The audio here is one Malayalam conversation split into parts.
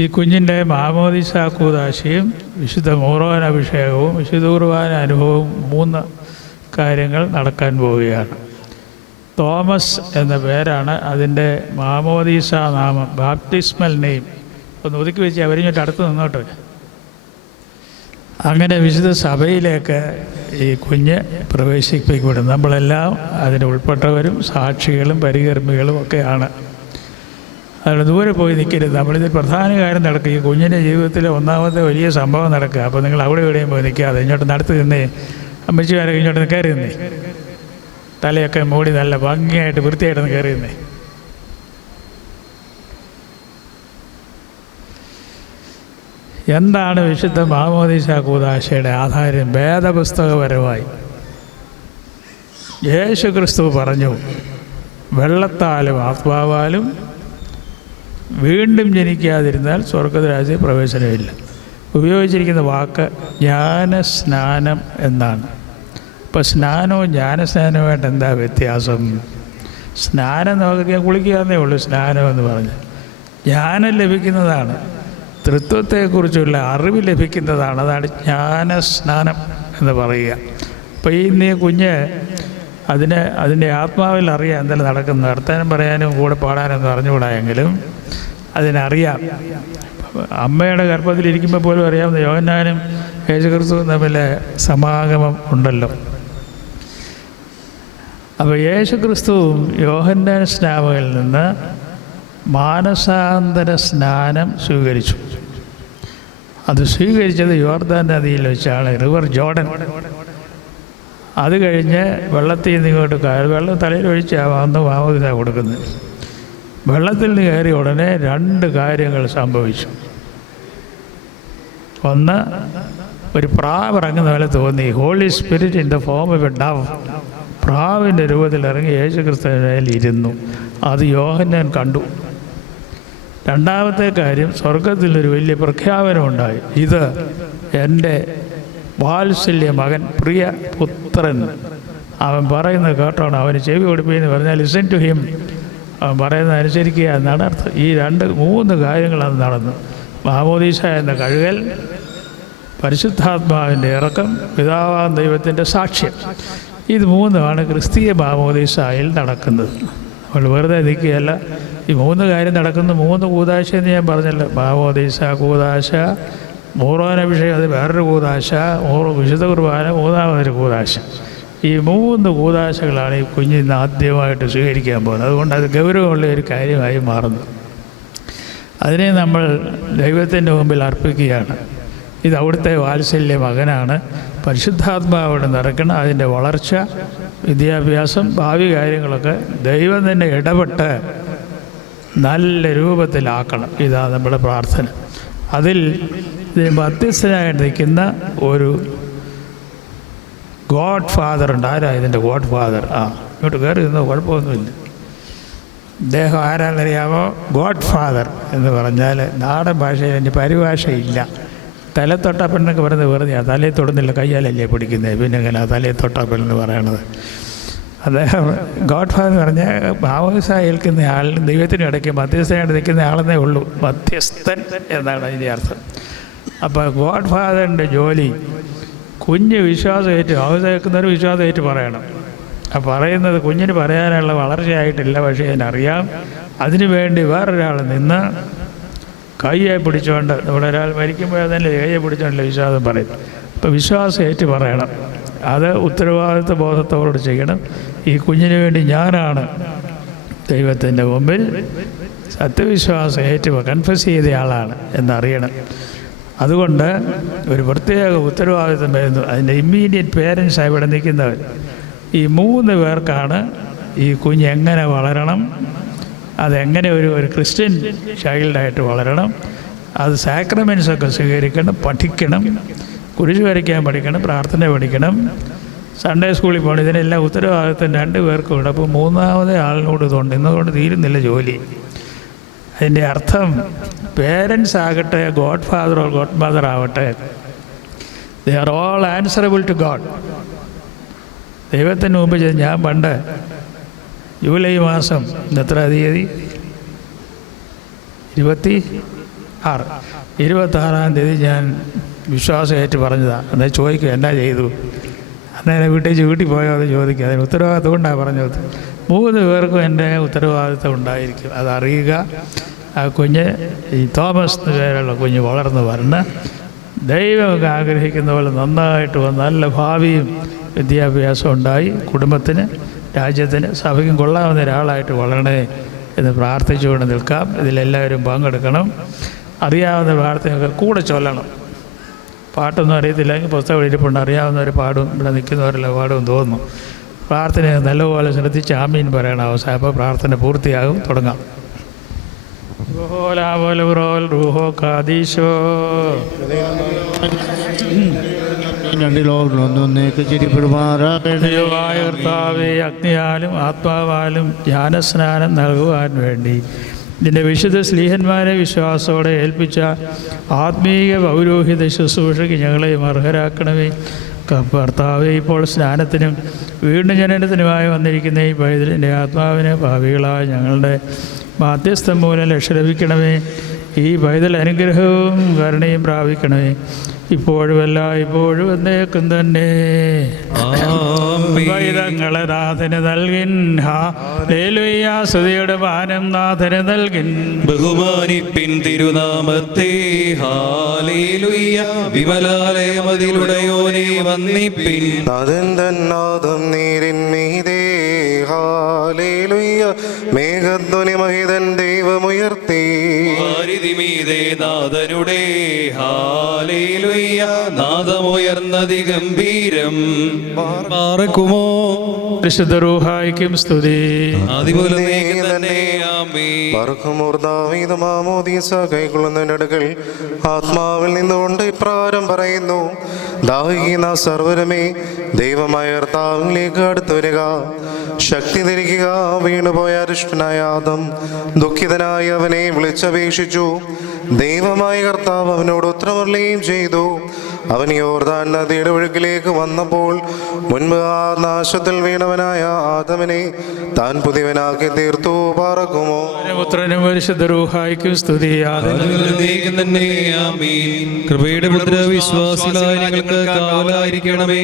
ഈ കുഞ്ഞിൻ്റെ മാമോദീസ കൂദാശയും വിശുദ്ധ മൂറോൻ അഭിഷേകവും വിശുദ്ധ കുർബാന അനുഭവവും 3 കാര്യങ്ങൾ നടക്കാൻ പോവുകയാണ്. തോമസ് എന്ന പേരാണ് അതിൻ്റെ മാമോദീസ നാമം, ബാപ്റ്റിസ്മൽ നെയിം. ഒന്ന് ഒതുക്കി വെച്ച് അവരിങ്ങോട്ട് അടുത്ത് നിന്നോട്ടെ. അങ്ങനെ വിശുദ്ധ സഭയിലേക്ക് ഈ കുഞ്ഞ് പ്രവേശിപ്പിക്കപ്പെടും. നമ്മളെല്ലാം അതിന് ഉൾപ്പെട്ടവരും സാക്ഷികളും പരികർമ്മികളും ഒക്കെയാണ്. അതുകൊണ്ട് ദൂരെ പോയി നിൽക്കരുത്. നമ്മളിതിൽ പ്രധാന കാര്യം നടക്കുക, ഈ കുഞ്ഞിൻ്റെ ജീവിതത്തിലെ ഒന്നാമത്തെ വലിയ സംഭവം നടക്കുക. അപ്പോൾ നിങ്ങൾ അവിടെ എവിടെയും പോയി നിൽക്കാതെ ഇങ്ങോട്ട് നടത്ത് നിന്നേ, അമ്മച്ചിമാരൊക്കെ ഇങ്ങോട്ട് കയറി നിന്നേ, തലയൊക്കെ മൂടി നല്ല ഭംഗിയായിട്ട് വൃത്തിയായിട്ടൊന്ന് കയറി നിന്നേ. എന്താണ് വിശുദ്ധ മാമോദീസ കൂദാശയുടെ ആധാരം? വേദപുസ്തകപരമായി യേശു ക്രിസ്തു പറഞ്ഞു, വെള്ളത്താലും ആത്മാവാലും വീണ്ടും ജനിക്കാതിരുന്നാൽ സ്വർഗ്ഗരാജ്യ പ്രവേശനമില്ല. ഉപയോഗിച്ചിരിക്കുന്ന വാക്ക് ജ്ഞാനസ്നാനം എന്നാണ്. ഇപ്പോൾ സ്നാനവും ജ്ഞാനസ്നാനവുമായിട്ട് എന്താ വ്യത്യാസം? സ്നാനം നമുക്ക് കുളിക്കുക എന്നേ ഉള്ളൂ. സ്നാനം എന്ന് പറഞ്ഞ് ജ്ഞാനം ലഭിക്കുന്നതാണ്, തൃത്വത്തെക്കുറിച്ചുള്ള അറിവ് ലഭിക്കുന്നതാണ്. അതാണ് ജ്ഞാനസ്നാനം എന്ന് പറയുക. അപ്പോൾ ഈ കുഞ്ഞ് അതിൻ്റെ ആത്മാവിൽ അറിയാം എന്തെല്ലാം നടക്കുന്നത്. വർത്തമാനം പറയാനും കൂടെ പാടാനൊന്നും അറിഞ്ഞുകൂടായെങ്കിലും അതിനറിയാം. അമ്മയുടെ ഗർഭത്തിലിരിക്കുമ്പോൾ പോലും അറിയാവുന്ന യോഹന്നാനും യേശുക്രിസ്തുവും തമ്മിൽ സമാഗമം ഉണ്ടല്ലോ. അപ്പോൾ യേശുക്രിസ്തുവും യോഹന്നാൻ സ്നാപകനിൽ നിന്ന് മാനസാന്തര സ്നാനം സ്വീകരിച്ചു. അത് സ്വീകരിച്ചത് യോർദാൻ നദിയിൽ വെച്ചാണ്, റിവർ ജോർഡൻ. അത് കഴിഞ്ഞ് വെള്ളത്തിൽ നിന്ന് ഇങ്ങോട്ട് വെള്ളം തലയിൽ ഒഴിച്ചാണ് മാമോദീസ കൊടുക്കുന്നത്. വെള്ളത്തിൽ നിന്ന് കയറി ഉടനെ 2 കാര്യങ്ങൾ സംഭവിച്ചു. ഒന്ന്, ഒരു പ്രാവ് ഇറങ്ങുന്ന പോലെ തോന്നി. Holy spirit in the form of a dove, പ്രാവിൻ്റെ രൂപത്തിൽ ഇറങ്ങി യേശുക്രിസ്തുവിൽ ഇരുന്നു. അത് യോഹന്നാൻ കണ്ടു. 2ാമത്തെ കാര്യം, സ്വർഗത്തിലൊരു വലിയ പ്രഖ്യാപനമുണ്ടായി. ഇത് എൻ്റെ വാത്സല്യ മകൻ, പ്രിയ പുത്രൻ. അവൻ പറയുന്നത് കേട്ടോണം, അവന് ചെവി കൊടുപ്പിയെന്ന് പറഞ്ഞാൽ ലിസൺ ടു ഹിം, അവൻ പറയുന്നത് അനുസരിക്കുക എന്നാണ് അർത്ഥം. ഈ 3 കാര്യങ്ങളാണ് നടന്നു. മാമോദീസ എന്ന കഴുകൽ, പരിശുദ്ധാത്മാവിൻ്റെ ഇറക്കം, പിതാവാം ദൈവത്തിൻ്റെ സാക്ഷ്യം. ഇത് 3 ക്രിസ്തീയ മാമോദീസയിൽ നടക്കുന്നത്. നമ്മൾ വെറുതെ നിൽക്കുകയല്ല. ഈ 3 കാര്യം നടക്കുന്ന 3 കൂദാശ എന്ന് ഞാൻ പറഞ്ഞല്ലോ. മാമോദീസ കൂദാശ, മൂറോനഭിഷേകം അത് വേറൊരു കൂദാശ, വിശുദ്ധ കുർബാന 3ാമതൊരു കൂദാശ. ഈ 3 കൂദാശകളാണ് ഈ കുഞ്ഞിന്ന് ആദ്യമായിട്ട് സ്വീകരിക്കാൻ പോകുന്നത്. അതുകൊണ്ട് അത് ഗൗരവമുള്ള ഒരു കാര്യമായി മാറുന്നു. അതിനെ നമ്മൾ ദൈവത്തിൻ്റെ മുമ്പിൽ അർപ്പിക്കുകയാണ്. ഇത് അവിടുത്തെ വാത്സല്യ മകനാണ്. പരിശുദ്ധാത്മാവോട് നിറയ്ക്കണം. അതിൻ്റെ വളർച്ച, വിദ്യാഭ്യാസം, ഭാവി കാര്യങ്ങളൊക്കെ ദൈവം തന്നെ ഇടപെട്ട് നല്ല രൂപത്തിലാക്കണം. ഇതാണ് നമ്മുടെ പ്രാർത്ഥന. അതിൽ മധ്യസ്ഥനായിട്ട് നിൽക്കുന്ന ഒരു ഗോഡ് ഫാദർ ഉണ്ട്. ആരാ ഇതിൻ്റെ ഗോഡ് ഫാദർ? ഇങ്ങോട്ട് കയറി നിന്നോ, കുഴപ്പമൊന്നുമില്ല. അദ്ദേഹം ആരാണെന്നറിയാമോ? ഗോഡ് ഫാദർ എന്ന് പറഞ്ഞാൽ നാടൻ ഭാഷയിൽ അതിൻ്റെ പരിഭാഷയില്ല. തലത്തൊട്ടപ്പൻ എന്നൊക്കെ പറയുന്നത് വെറുതെ, തലയിൽ തൊടുന്നില്ല, കയ്യാലല്ലേ പിടിക്കുന്നത്, പിന്നെ എങ്ങനെ തലയിൽ തൊട്ടപ്പൻ എന്ന് പറയണത്? അദ്ദേഹം ഗോഡ് ഫാദർ എന്ന് പറഞ്ഞാൽ മാമോദീസ ഏൽക്കുന്ന ആളിനും ദൈവത്തിനും ഇടയ്ക്ക് മധ്യസ്ഥനായിട്ട് നിൽക്കുന്ന ആളെന്നേ ഉള്ളൂ. മധ്യസ്ഥൻ എന്നാണ് അതിൻ്റെ അർത്ഥം. അപ്പോൾ ഗോഡ് ഫാദറിൻ്റെ ജോലി കുഞ്ഞ് വിശ്വാസമായിട്ട്, മാമോദീസ വിശ്വാസമായിട്ട് പറയണം. പറയുന്നത് കുഞ്ഞിന് പറയാനുള്ള വളർച്ചയായിട്ടില്ല, പക്ഷേ അതിനറിയാം. അതിനുവേണ്ടി വേറൊരാൾ നിന്ന് കയ്യെ പിടിച്ചുകൊണ്ട്, ഇവിടെ ഒരാൾ മരിക്കുമ്പോൾ തന്നെ കയ്യെ പിടിച്ചുകൊണ്ടല്ലേ വിശ്വാസം പറയും. അപ്പോൾ വിശ്വാസമായിട്ട് പറയണം. അത് ഉത്തരവാദിത്വ ബോധത്തോട് ചെയ്യണം. ഈ കുഞ്ഞിന് വേണ്ടി ഞാനാണ് ദൈവത്തിൻ്റെ മുമ്പിൽ സത്യവിശ്വാസം കൺഫസ് ചെയ്തയാളാണ് എന്നറിയണം. അതുകൊണ്ട് ഒരു പ്രത്യേക ഉത്തരവാദിത്വം വരുന്നു. അതിൻ്റെ ഇമ്മീഡിയറ്റ് പേരൻസാണ് ഇവിടെ നിൽക്കുന്നവർ. ഈ 3 പേർക്കാണ് ഈ കുഞ്ഞ് എങ്ങനെ വളരണം, അതെങ്ങനെ ഒരു ക്രിസ്ത്യൻ ചൈൽഡായിട്ട് വളരണം, അത് സാക്രമെൻറ്റ്സൊക്കെ സ്വീകരിക്കണം, പഠിക്കണം, കുരിശ് വരയ്ക്കാൻ പഠിക്കണം, പ്രാർത്ഥന പഠിക്കണം, സൺഡേ സ്കൂളിൽ പോകണം. ഇതിനെല്ലാം ഉത്തരവാദിത്വം 2 പേർക്കും ഉണ്ട്. അപ്പോൾ 3ാമത്തെ ആളിനോട് ഇതുണ്ട്. ഇന്നുകൊണ്ട് തീരുന്നില്ല ജോലി. അതിൻ്റെ അർത്ഥം പേരൻസ് ആകട്ടെ, ഗോഡ് ഫാദറോ ഗോഡ് മദർ ആവട്ടെ, they are all answerable to God. ദൈവത്തിന് മുമ്പ് ഞാൻ പണ്ട് ജൂലൈ മാസം എത്ര തീയതി? 26-ാം തീയതി ഞാൻ വിശ്വാസമായിട്ട് പറഞ്ഞതാണ്. എന്നാൽ ചോദിക്കുക എന്നാ ചെയ്തു, അന്നേരം വീട്ടിൽ പോയോ എന്ന് ചോദിക്കുക. അതിന് ഉത്തരവാദിത്വം കൊണ്ടാണ് പറഞ്ഞത്. 3 പേർക്കും എൻ്റെ ഉത്തരവാദിത്വം ഉണ്ടായിരിക്കും. അതറിയുക. ആ കുഞ്ഞ്, ഈ തോമസ് എന്ന പേരുള്ള കുഞ്ഞ് വളർന്നു വരണം. ദൈവമൊക്കെ ആഗ്രഹിക്കുന്ന പോലെ നന്നായിട്ട് നല്ല ഭാവിയും വിദ്യാഭ്യാസം ഉണ്ടായി കുടുംബത്തിന്, രാജ്യത്തിന്, സഭയ്ക്കും കൊള്ളാവുന്ന ഒരാളായിട്ട് വളരണേ എന്ന് പ്രാർത്ഥിച്ചുകൊണ്ട് നിൽക്കാം. ഇതിലെല്ലാവരും പങ്കെടുക്കണം. അറിയാവുന്ന പ്രാർത്ഥനയൊക്കെ കൂടെ ചൊല്ലണം. പാട്ടൊന്നും അറിയത്തില്ലെങ്കിൽ പുസ്തകം ഇരിപ്പുണ്ട്, അറിയാവുന്നവർ പാടും, ഇവിടെ നിൽക്കുന്നവരെല്ലാം പാടും തോന്നുന്നു. പ്രാർത്ഥന നല്ലപോലെ ശ്രദ്ധിച്ച് ആമീൻ പറയണം. അവസാനം അപ്പോൾ പ്രാർത്ഥന പൂർത്തിയാകും. തുടങ്ങാം. അഗ്നിയാലും ആത്മാവാലും ജ്ഞാനസ്നാനം നൽകുവാൻ വേണ്ടി ഇതിൻ്റെ വിശുദ്ധ സ്ലീഹന്മാരെ വിശ്വാസത്തോടെ ഏൽപ്പിച്ച ആത്മീയ പൗരോഹിത ശുശ്രൂഷയ്ക്ക് ഞങ്ങളെയും അർഹരാക്കണമേ. കർത്താവേ, ഇപ്പോൾ സ്നാനത്തിനും വീണ്ടും ജനനത്തിനുമായി വന്നിരിക്കുന്ന ഈ പൈതലിൻ്റെ ആത്മാവിനെ ഭാവികളായ ഞങ്ങളുടെ മാധ്യസ്ഥം മൂലം ലക്ഷ്യലഭിക്കണമേ. ഈ പൈതൽ അനുഗ്രഹവും കരുണയും പ്രാപിക്കണമേ, ഇപ്പോഴുമല്ല ഇപ്പോഴും എന്നേക്കും തന്നെ. പൈതങ്ങളെ നാഥന് നൽകിൻ, ഹല്ലേലൂയ. സ്തുതിയുടെ മാനം നാഥന് നൽകിൻ. ബഹുമാനിപ്പിൻ തിരുനാമത്തെ, ഹല്ലേലൂയ. വിമലാലയമതിലുടയോനെ വന്ദിപ്പിൻ. നാഥൻ തന്നാദം നീരിന്മീതേ, ഹല്ലേലൂയ. മേഘധ്വനി മഹിതൻ ദൈവമുയർത്തി. വാരിധിമീതേ നാഥനുടെ, ഹല്ലേലൂയ. നാദമുയർന്നതി ഗംഭീരം. പാർക്കുമോ പരിശുദ്ധ റൂഹായിക്കും സ്തുതി. കൈക്കൊള്ളുന്നതിനടുക്കൽ ആത്മാവിൽ നിന്നുകൊണ്ട് ഇപ്രകാരം പറയുന്നു: ദാഹിക്കുന്ന സർവരമേ, ദൈവമായ കർത്താവിലേക്ക് അടുത്തു വരിക. ശക്തി ധരിക്കുക. വീണുപോയ അരിഷ്ടനായ ആദം ദുഃഖിതനായി അവനെ വിളിച്ചപേക്ഷിച്ചു. ദൈവമായ കർത്താവ് അവനോട് ഉത്തരമരുളുകയും ചെയ്തു. അവൻ യോർദാൻ നദിയുടെ ഒഴുക്കിലേക്ക് വന്നപ്പോൾ മുൻപ് ആ നാശത്തിൽ വീണവനായ ആദമിനെ താൻ പുതിയവനാക്കി തീർത്തു. പാർക്കുമോ. പുത്രനും പരിശുദ്ധ റൂഹായിക്കും സ്തുതി. കൃപയുടെ മുദ്ര വിശ്വാസികളായ ഞങ്ങൾക്ക് കാവലായിരിക്കണമേ.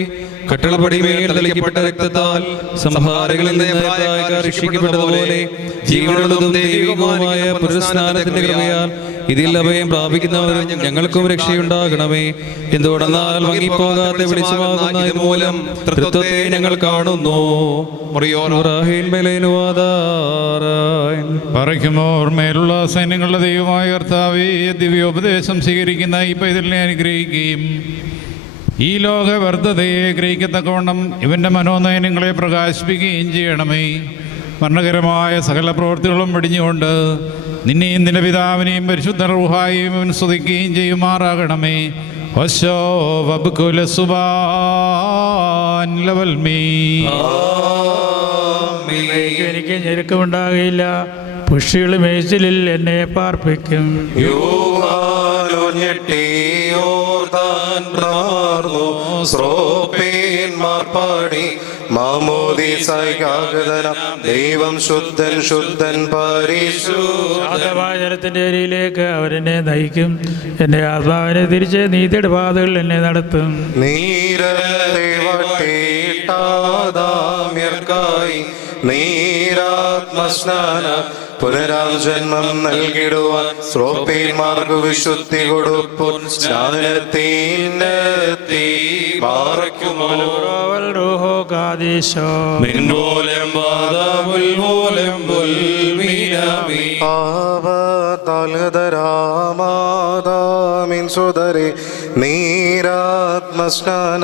കട്ടളപ്പടിമേൽ തളിക്കപ്പെട്ട രക്തത്താൽ സംഹാരങ്ങളിൽ നിന്ന് രക്ഷിക്കപ്പെട്ടതുപോലെ ജീവനുള്ളതും ദൈവികവുമായ പുനരുസ്നാനത്തിന്റെ കൃപയാൽ ഇതിൽ അഭയം പ്രാപിക്കുന്നവരും ഞങ്ങൾക്കും രക്ഷയുണ്ടാകണമേ. എന്തുകൊണ്ടെന്നാൽ മങ്ങിപ്പോകാതെ വെളിച്ചമാകുന്ന മൂലം തൃത്വത്തെ ഞങ്ങൾ കാണുന്നു. പറയുമോർമേലുള്ള സൈന്യങ്ങളുടെ ദൈവമായ കർത്താവേ, ദിവ്യോപദേശം സ്വീകരിക്കുന്ന ഈ പൈതലിനെ അനുഗ്രഹിക്കുകയും ഈ ലോക വ്യർത്ഥതയെ ഗ്രഹിക്കത്തക്കവണ്ണം ഇവൻ്റെ മനോനയനങ്ങളെ പ്രകാശിപ്പിക്കുകയും ചെയ്യണമേ. മരണകരമായ സകല പ്രവൃത്തികളും വെടിഞ്ഞുകൊണ്ട് നിന്നെയും നിന്റെ പിതാവിനെയും പരിശുദ്ധ റൂഹായെയും ഇവൻ സ്തുതിക്കുകയും ചെയ്യുമാറാകണമേ. എനിക്ക് ഞെരുക്കമുണ്ടാകില്ല. പുഷ്ടികൾ മേച്ചിലിൽ എന്നെ പാർപ്പിക്കും. ദൈവം ശുദ്ധൻ ശുദ്ധൻ പരിശുദ്ധ അരിയിലേക്ക് അവരെന്നെ നയിക്കും. എന്റെ ആത്മാവിനെ തിരിച്ച് നീതിയുടെ പാതകൾ എന്നെ നടത്തും. നീരാത്മസ്നാന പുനരാം ജന്മം നൽകിടുവാൻ ശ്രോപ്പേന്മാർക്ക് വിശുദ്ധി കൊടുപ്പും സ്നാനത്തിനെത്തി. പാറയ്ക്കുമോ. നീരാത്മസ്നാന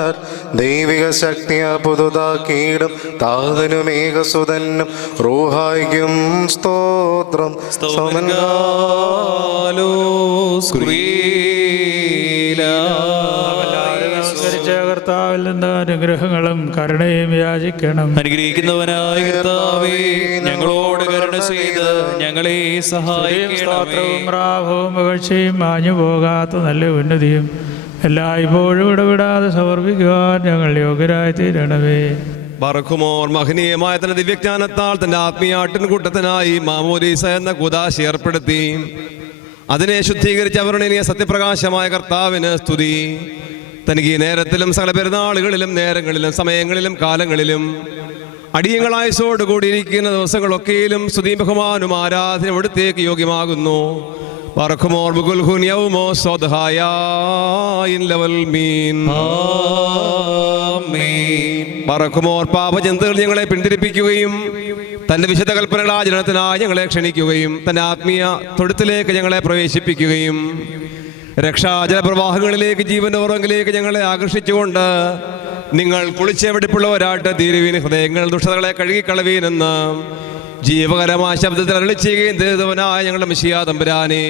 ദൈവിക ശക്തിയ പുതുതാക്കിയിടും. താതനുമേകസുതനും റൂഹായിക്കും സ്തോത്രം. കർത്താവിൽ നിന്ന് അനുഗ്രഹങ്ങളും കരുണയും യാചിക്കണം. അനുഗ്രഹിക്കുന്നവനായ കർത്താവേ, ഞങ്ങളോട് കരുണ ചെയ്ത് ഞങ്ങളെ സഹായിക്കണമേ. റാഭവും പുകഴ്ചയും മാഞ്ഞു പോകാത്ത നല്ല ഉന്നതിയും എല്ലായ്പ്പോഴും ഇടപെടാതെ സമർപ്പിക്കുവാൻ ഞങ്ങൾ യോഗ്യരായി തീരണമേ. ബറക്കുമോർ മഹനീയമായ തന്റെ ദിവ്യജ്ഞാനത്താൽ തന്റെ ആത്മീയ ആട്ടിൻകൂട്ടത്തിനായി മാമോദീസ എന്ന കൂദാശ ഏർപ്പെടുത്തി. അതിനെ ശുദ്ധീകരിച്ച് അവരുടെ സത്യപ്രകാശമായ കർത്താവിന് സ്തുതി. തനിക്ക് ഈ നേരത്തിലും സകല പെരുന്നാളുകളിലും നേരങ്ങളിലും സമയങ്ങളിലും കാലങ്ങളിലും അടിയങ്ങളായസോട് കൂടിയിരിക്കുന്ന ദിവസങ്ങളൊക്കെയിലും സ്തുതിയും ബഹുമാനും ആരാധന ഇവിടുത്തേക്ക് യോഗ്യമാകുന്നു. പറക്കുമോർ ബുഗുൽഹുൻ യൗമോ സ്വദഹായ ലവൽ മീൻ. പറക്കുമോർ പാപചിന്തകൾ ഞങ്ങളെ പിന്തിരിപ്പിക്കുകയും തന്റെ വിശുദ്ധ കൽപ്പനകളാ ജനത്തിനായി ഞങ്ങളെ ക്ഷണിക്കുകയും തന്റെ ആത്മീയ തൊഴുത്തിലേക്ക് ഞങ്ങളെ പ്രവേശിപ്പിക്കുകയും രക്ഷാജലപ്രവാഹങ്ങളിലേക്ക് ജീവന്റെ ഉറങ്ങിലേക്ക് ഞങ്ങളെ ആകർഷിച്ചുകൊണ്ട് നിങ്ങൾ കുളിച്ച വെടിപ്പുള്ളവരായിട്ട് തീരുവീൻ, ഹൃദയങ്ങൾ ദുഷ്ടതകളെ കഴുകിക്കളവീനെന്ന് ജീവകരമായ ശബ്ദത്തിൽ അരുളി ചെയ്യുകയും ചെയ്തവനായ ഞങ്ങളുടെ മിശിഹാ തമ്പുരാനെ,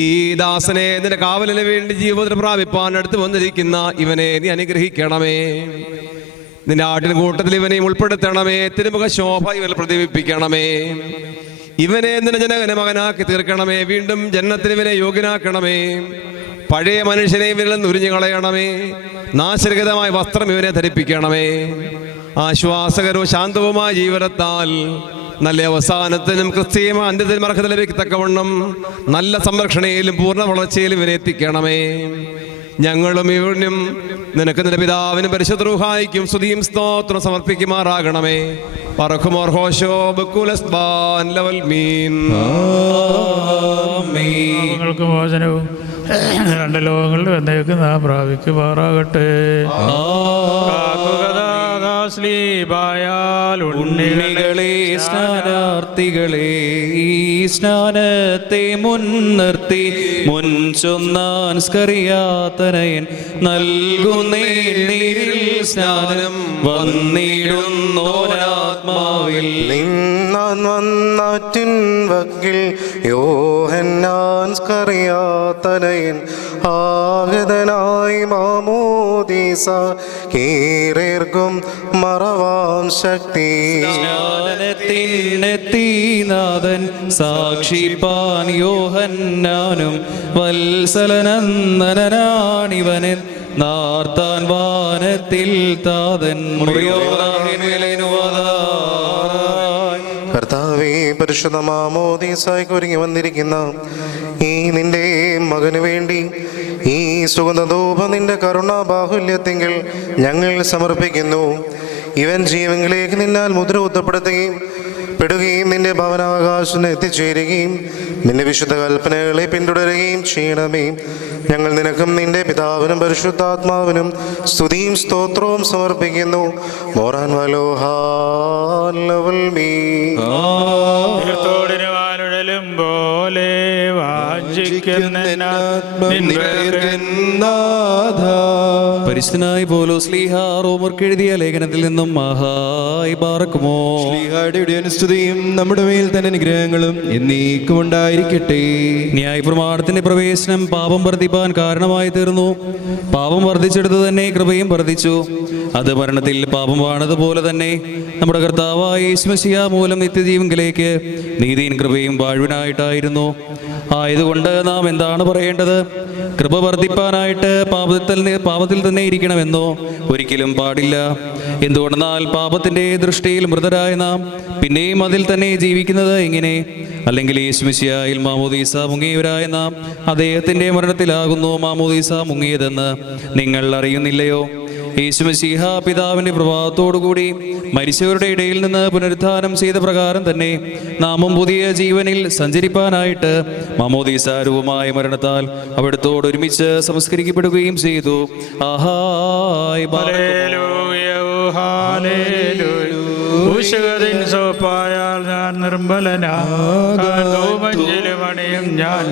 ഈ ദാസനെ നിന്റെ കാവലിന് വേണ്ടി ജീവിതത്തിൽ പ്രാപിപ്പാൻ അടുത്ത് വന്നിരിക്കുന്ന ഇവനെ നീ അനുഗ്രഹിക്കണമേ. നിന്റെ ആട്ടിൻ കൂട്ടത്തിൽ ഇവനെയും ഉൾപ്പെടുത്തണമേ. തിരുമുഖ ശോഭ ഇവനെ പ്രതിപിപ്പിക്കണമേ. ഇവനെ നിന്റെ ജനകന മകനാക്കി തീർക്കണമേ. വീണ്ടും ജനനത്തിന് ഇവനെ യോഗ്യനാക്കണമേ. പഴയ മനുഷ്യനെ ഇവരിൽ നിന്ന് ഉരിഞ്ഞു കളയണമേ. നാശരഹിതമായ വസ്ത്രം ഇവനെ ധരിപ്പിക്കണമേ. ആശ്വാസകരവും ശാന്തവുമായ ജീവനത്താൽ നല്ല അവസാനത്തിനും ക്രിസ്തീയ അന്ത്യത്തിനും അർഹത ലഭിക്കത്തക്കവണ്ണം നല്ല സംരക്ഷണയിലും പൂർണ്ണ വളർച്ചയിലും ഇവരെ എത്തിക്കണമേ. ഞങ്ങളും ഇവനും നിനക്ക് നിന്റെ പിതാവിനും പരിശുദ്ധ റൂഹായിക്കും സ്തുതിയും സ്തോത്രം സമർപ്പിക്കുമാറാകണമേ. പറക്കുമോർ ഹോശോ ബക്കുലസ്ബാൻ ലവൽ മീൻ. പാപങ്ങൾക്ക് മോചനവും രണ്ട് ലോകങ്ങളിൽ എന്നേക്ക് നാം പ്രാപിക്കുമാറാകട്ടെ. ഉണ്ണികളെ സ്നാനാർത്ഥികളെ, ഈ സ്നാനത്തെ മുൻനിർത്തി മുൻചൊന്നാൻ സ്കറിയാതനയൻ നൽകുന്നേരിൽ സ്നാനം വന്നിടുന്നോരാത്മാവിൽ നിന്നാൻ വന്നാറ്റിൻ വക്കിൽ യോഹന്നാൻ സ്കറിയാതനയൻ ആഗതനായി മാമോദീസ കീറേർക്കും മറവാം ശക്തി. ജ്ഞാനത്തിനെത്തിനാഥൻ സാക്ഷിപ്പാൻ യോഹന്നാനും വത്സലനന്ദനാണിവനിൽ നാർത്താൻ വാനത്തിൽ താതൻ കർത്താവേ, പരിശുദ്ധ മാമോദീസായ്ക്ക് ഒരുങ്ങി വന്നിരിക്കുന്ന ഈ നിന്റെ മകന് വേണ്ടി ഈ സുഗന്ധധൂപം നിന്റെ കരുണാബാഹുല്യത്തെങ്കിൽ ഞങ്ങൾ സമർപ്പിക്കുന്നു. ഇവൻ ജീവങ്ങളിലേക്ക് നിന്നാൽ മുദ്ര കുത്തപ്പെടുത്തുകയും പെടുകയും നിന്റെ ഭവനാവകാശത്തിന് എത്തിച്ചേരുകയും നിന്റെ വിശുദ്ധ കൽപ്പനകളെ പിന്തുടരുകയും ചെയ്യണമേ. ഞങ്ങൾ നിനക്കും നിന്റെ പിതാവിനും പരിശുദ്ധാത്മാവിനും സ്തുതിയും സ്തോത്രവും സമർപ്പിക്കുന്നു. മോറാൻ വലോഹാലവൽ മീ പോലെ പരിശുദ്ധനായ പൗലോസ് ശ്ലീഹ റോമർക്ക് എഴുതിയ ലേഖനത്തിൽ നിന്നും മഹായി പാർക്കുമോ. ശ്ലീഹയുടെ സ്തുതിയും നമ്മുടെ മേൽ തന്നെ അനുഗ്രഹങ്ങളും എന്നേക്കും ഉണ്ടായിരിക്കട്ടെ. ന്യായപ്രമാണത്തിന്റെ പ്രവേശനം പാപം വർദ്ധിപ്പാൻ കാരണമായി തീർന്നു. പാപം വർദ്ധിച്ചെടുത്തു തന്നെ കൃപയും വർദ്ധിച്ചു. അത് മരണത്തിൽ പാപം വാണതുപോലെ തന്നെ നമ്മുടെ കർത്താവായ യേശു മശിഹാ മൂലം നിത്യജീവങ്കിലേക്ക് നീതിയും കൃപയും വാഴ്വിനായിട്ടായിരുന്നു. ആയതുകൊണ്ട് നാം എന്താണ് പറയേണ്ടത്? കൃപ വർദ്ധിപ്പാനായിട്ട് പാപത്തിൽ തന്നെ ഇരിക്കണമെന്നോ? ഒരിക്കലും പാടില്ല. എന്തുകൊണ്ടെന്നാൽ പാപത്തിന്റെ ദൃഷ്ടിയിൽ മൃതരായ നാം പിന്നെയും അതിൽ തന്നെ ജീവിക്കുന്നത് എങ്ങനെ? അല്ലെങ്കിൽ യേശു മിശിഹായിൽ മാമോദീസ മുങ്ങിയവരായ നാം അദ്ദേഹത്തിന്റെ മരണത്തിലാകുന്നു മാമോദീസ മുങ്ങിയതെന്ന് നിങ്ങൾ അറിയുന്നില്ലയോ? യേശു മിശിഹ പിതാവിന്റെ പ്രഭാവത്തോടുകൂടി മരിച്ചവരുടെ ഇടയിൽ നിന്ന് പുനരുത്ഥാനം ചെയ്ത പ്രകാരം തന്നെ നാമും പുതിയ ജീവനിൽ സഞ്ചരിപ്പാനായിട്ട് മാമോദീസാരൂപമായ മരണത്താൽ അവിടുത്തോട് ഒരുമിച്ച് സംസ്കരിക്കപ്പെടുകയും ചെയ്തു. സോപ്പായാൽ ഞാൻ നിർമ്മലനാമഞ്ഞിലുമണിയും ഞാൻ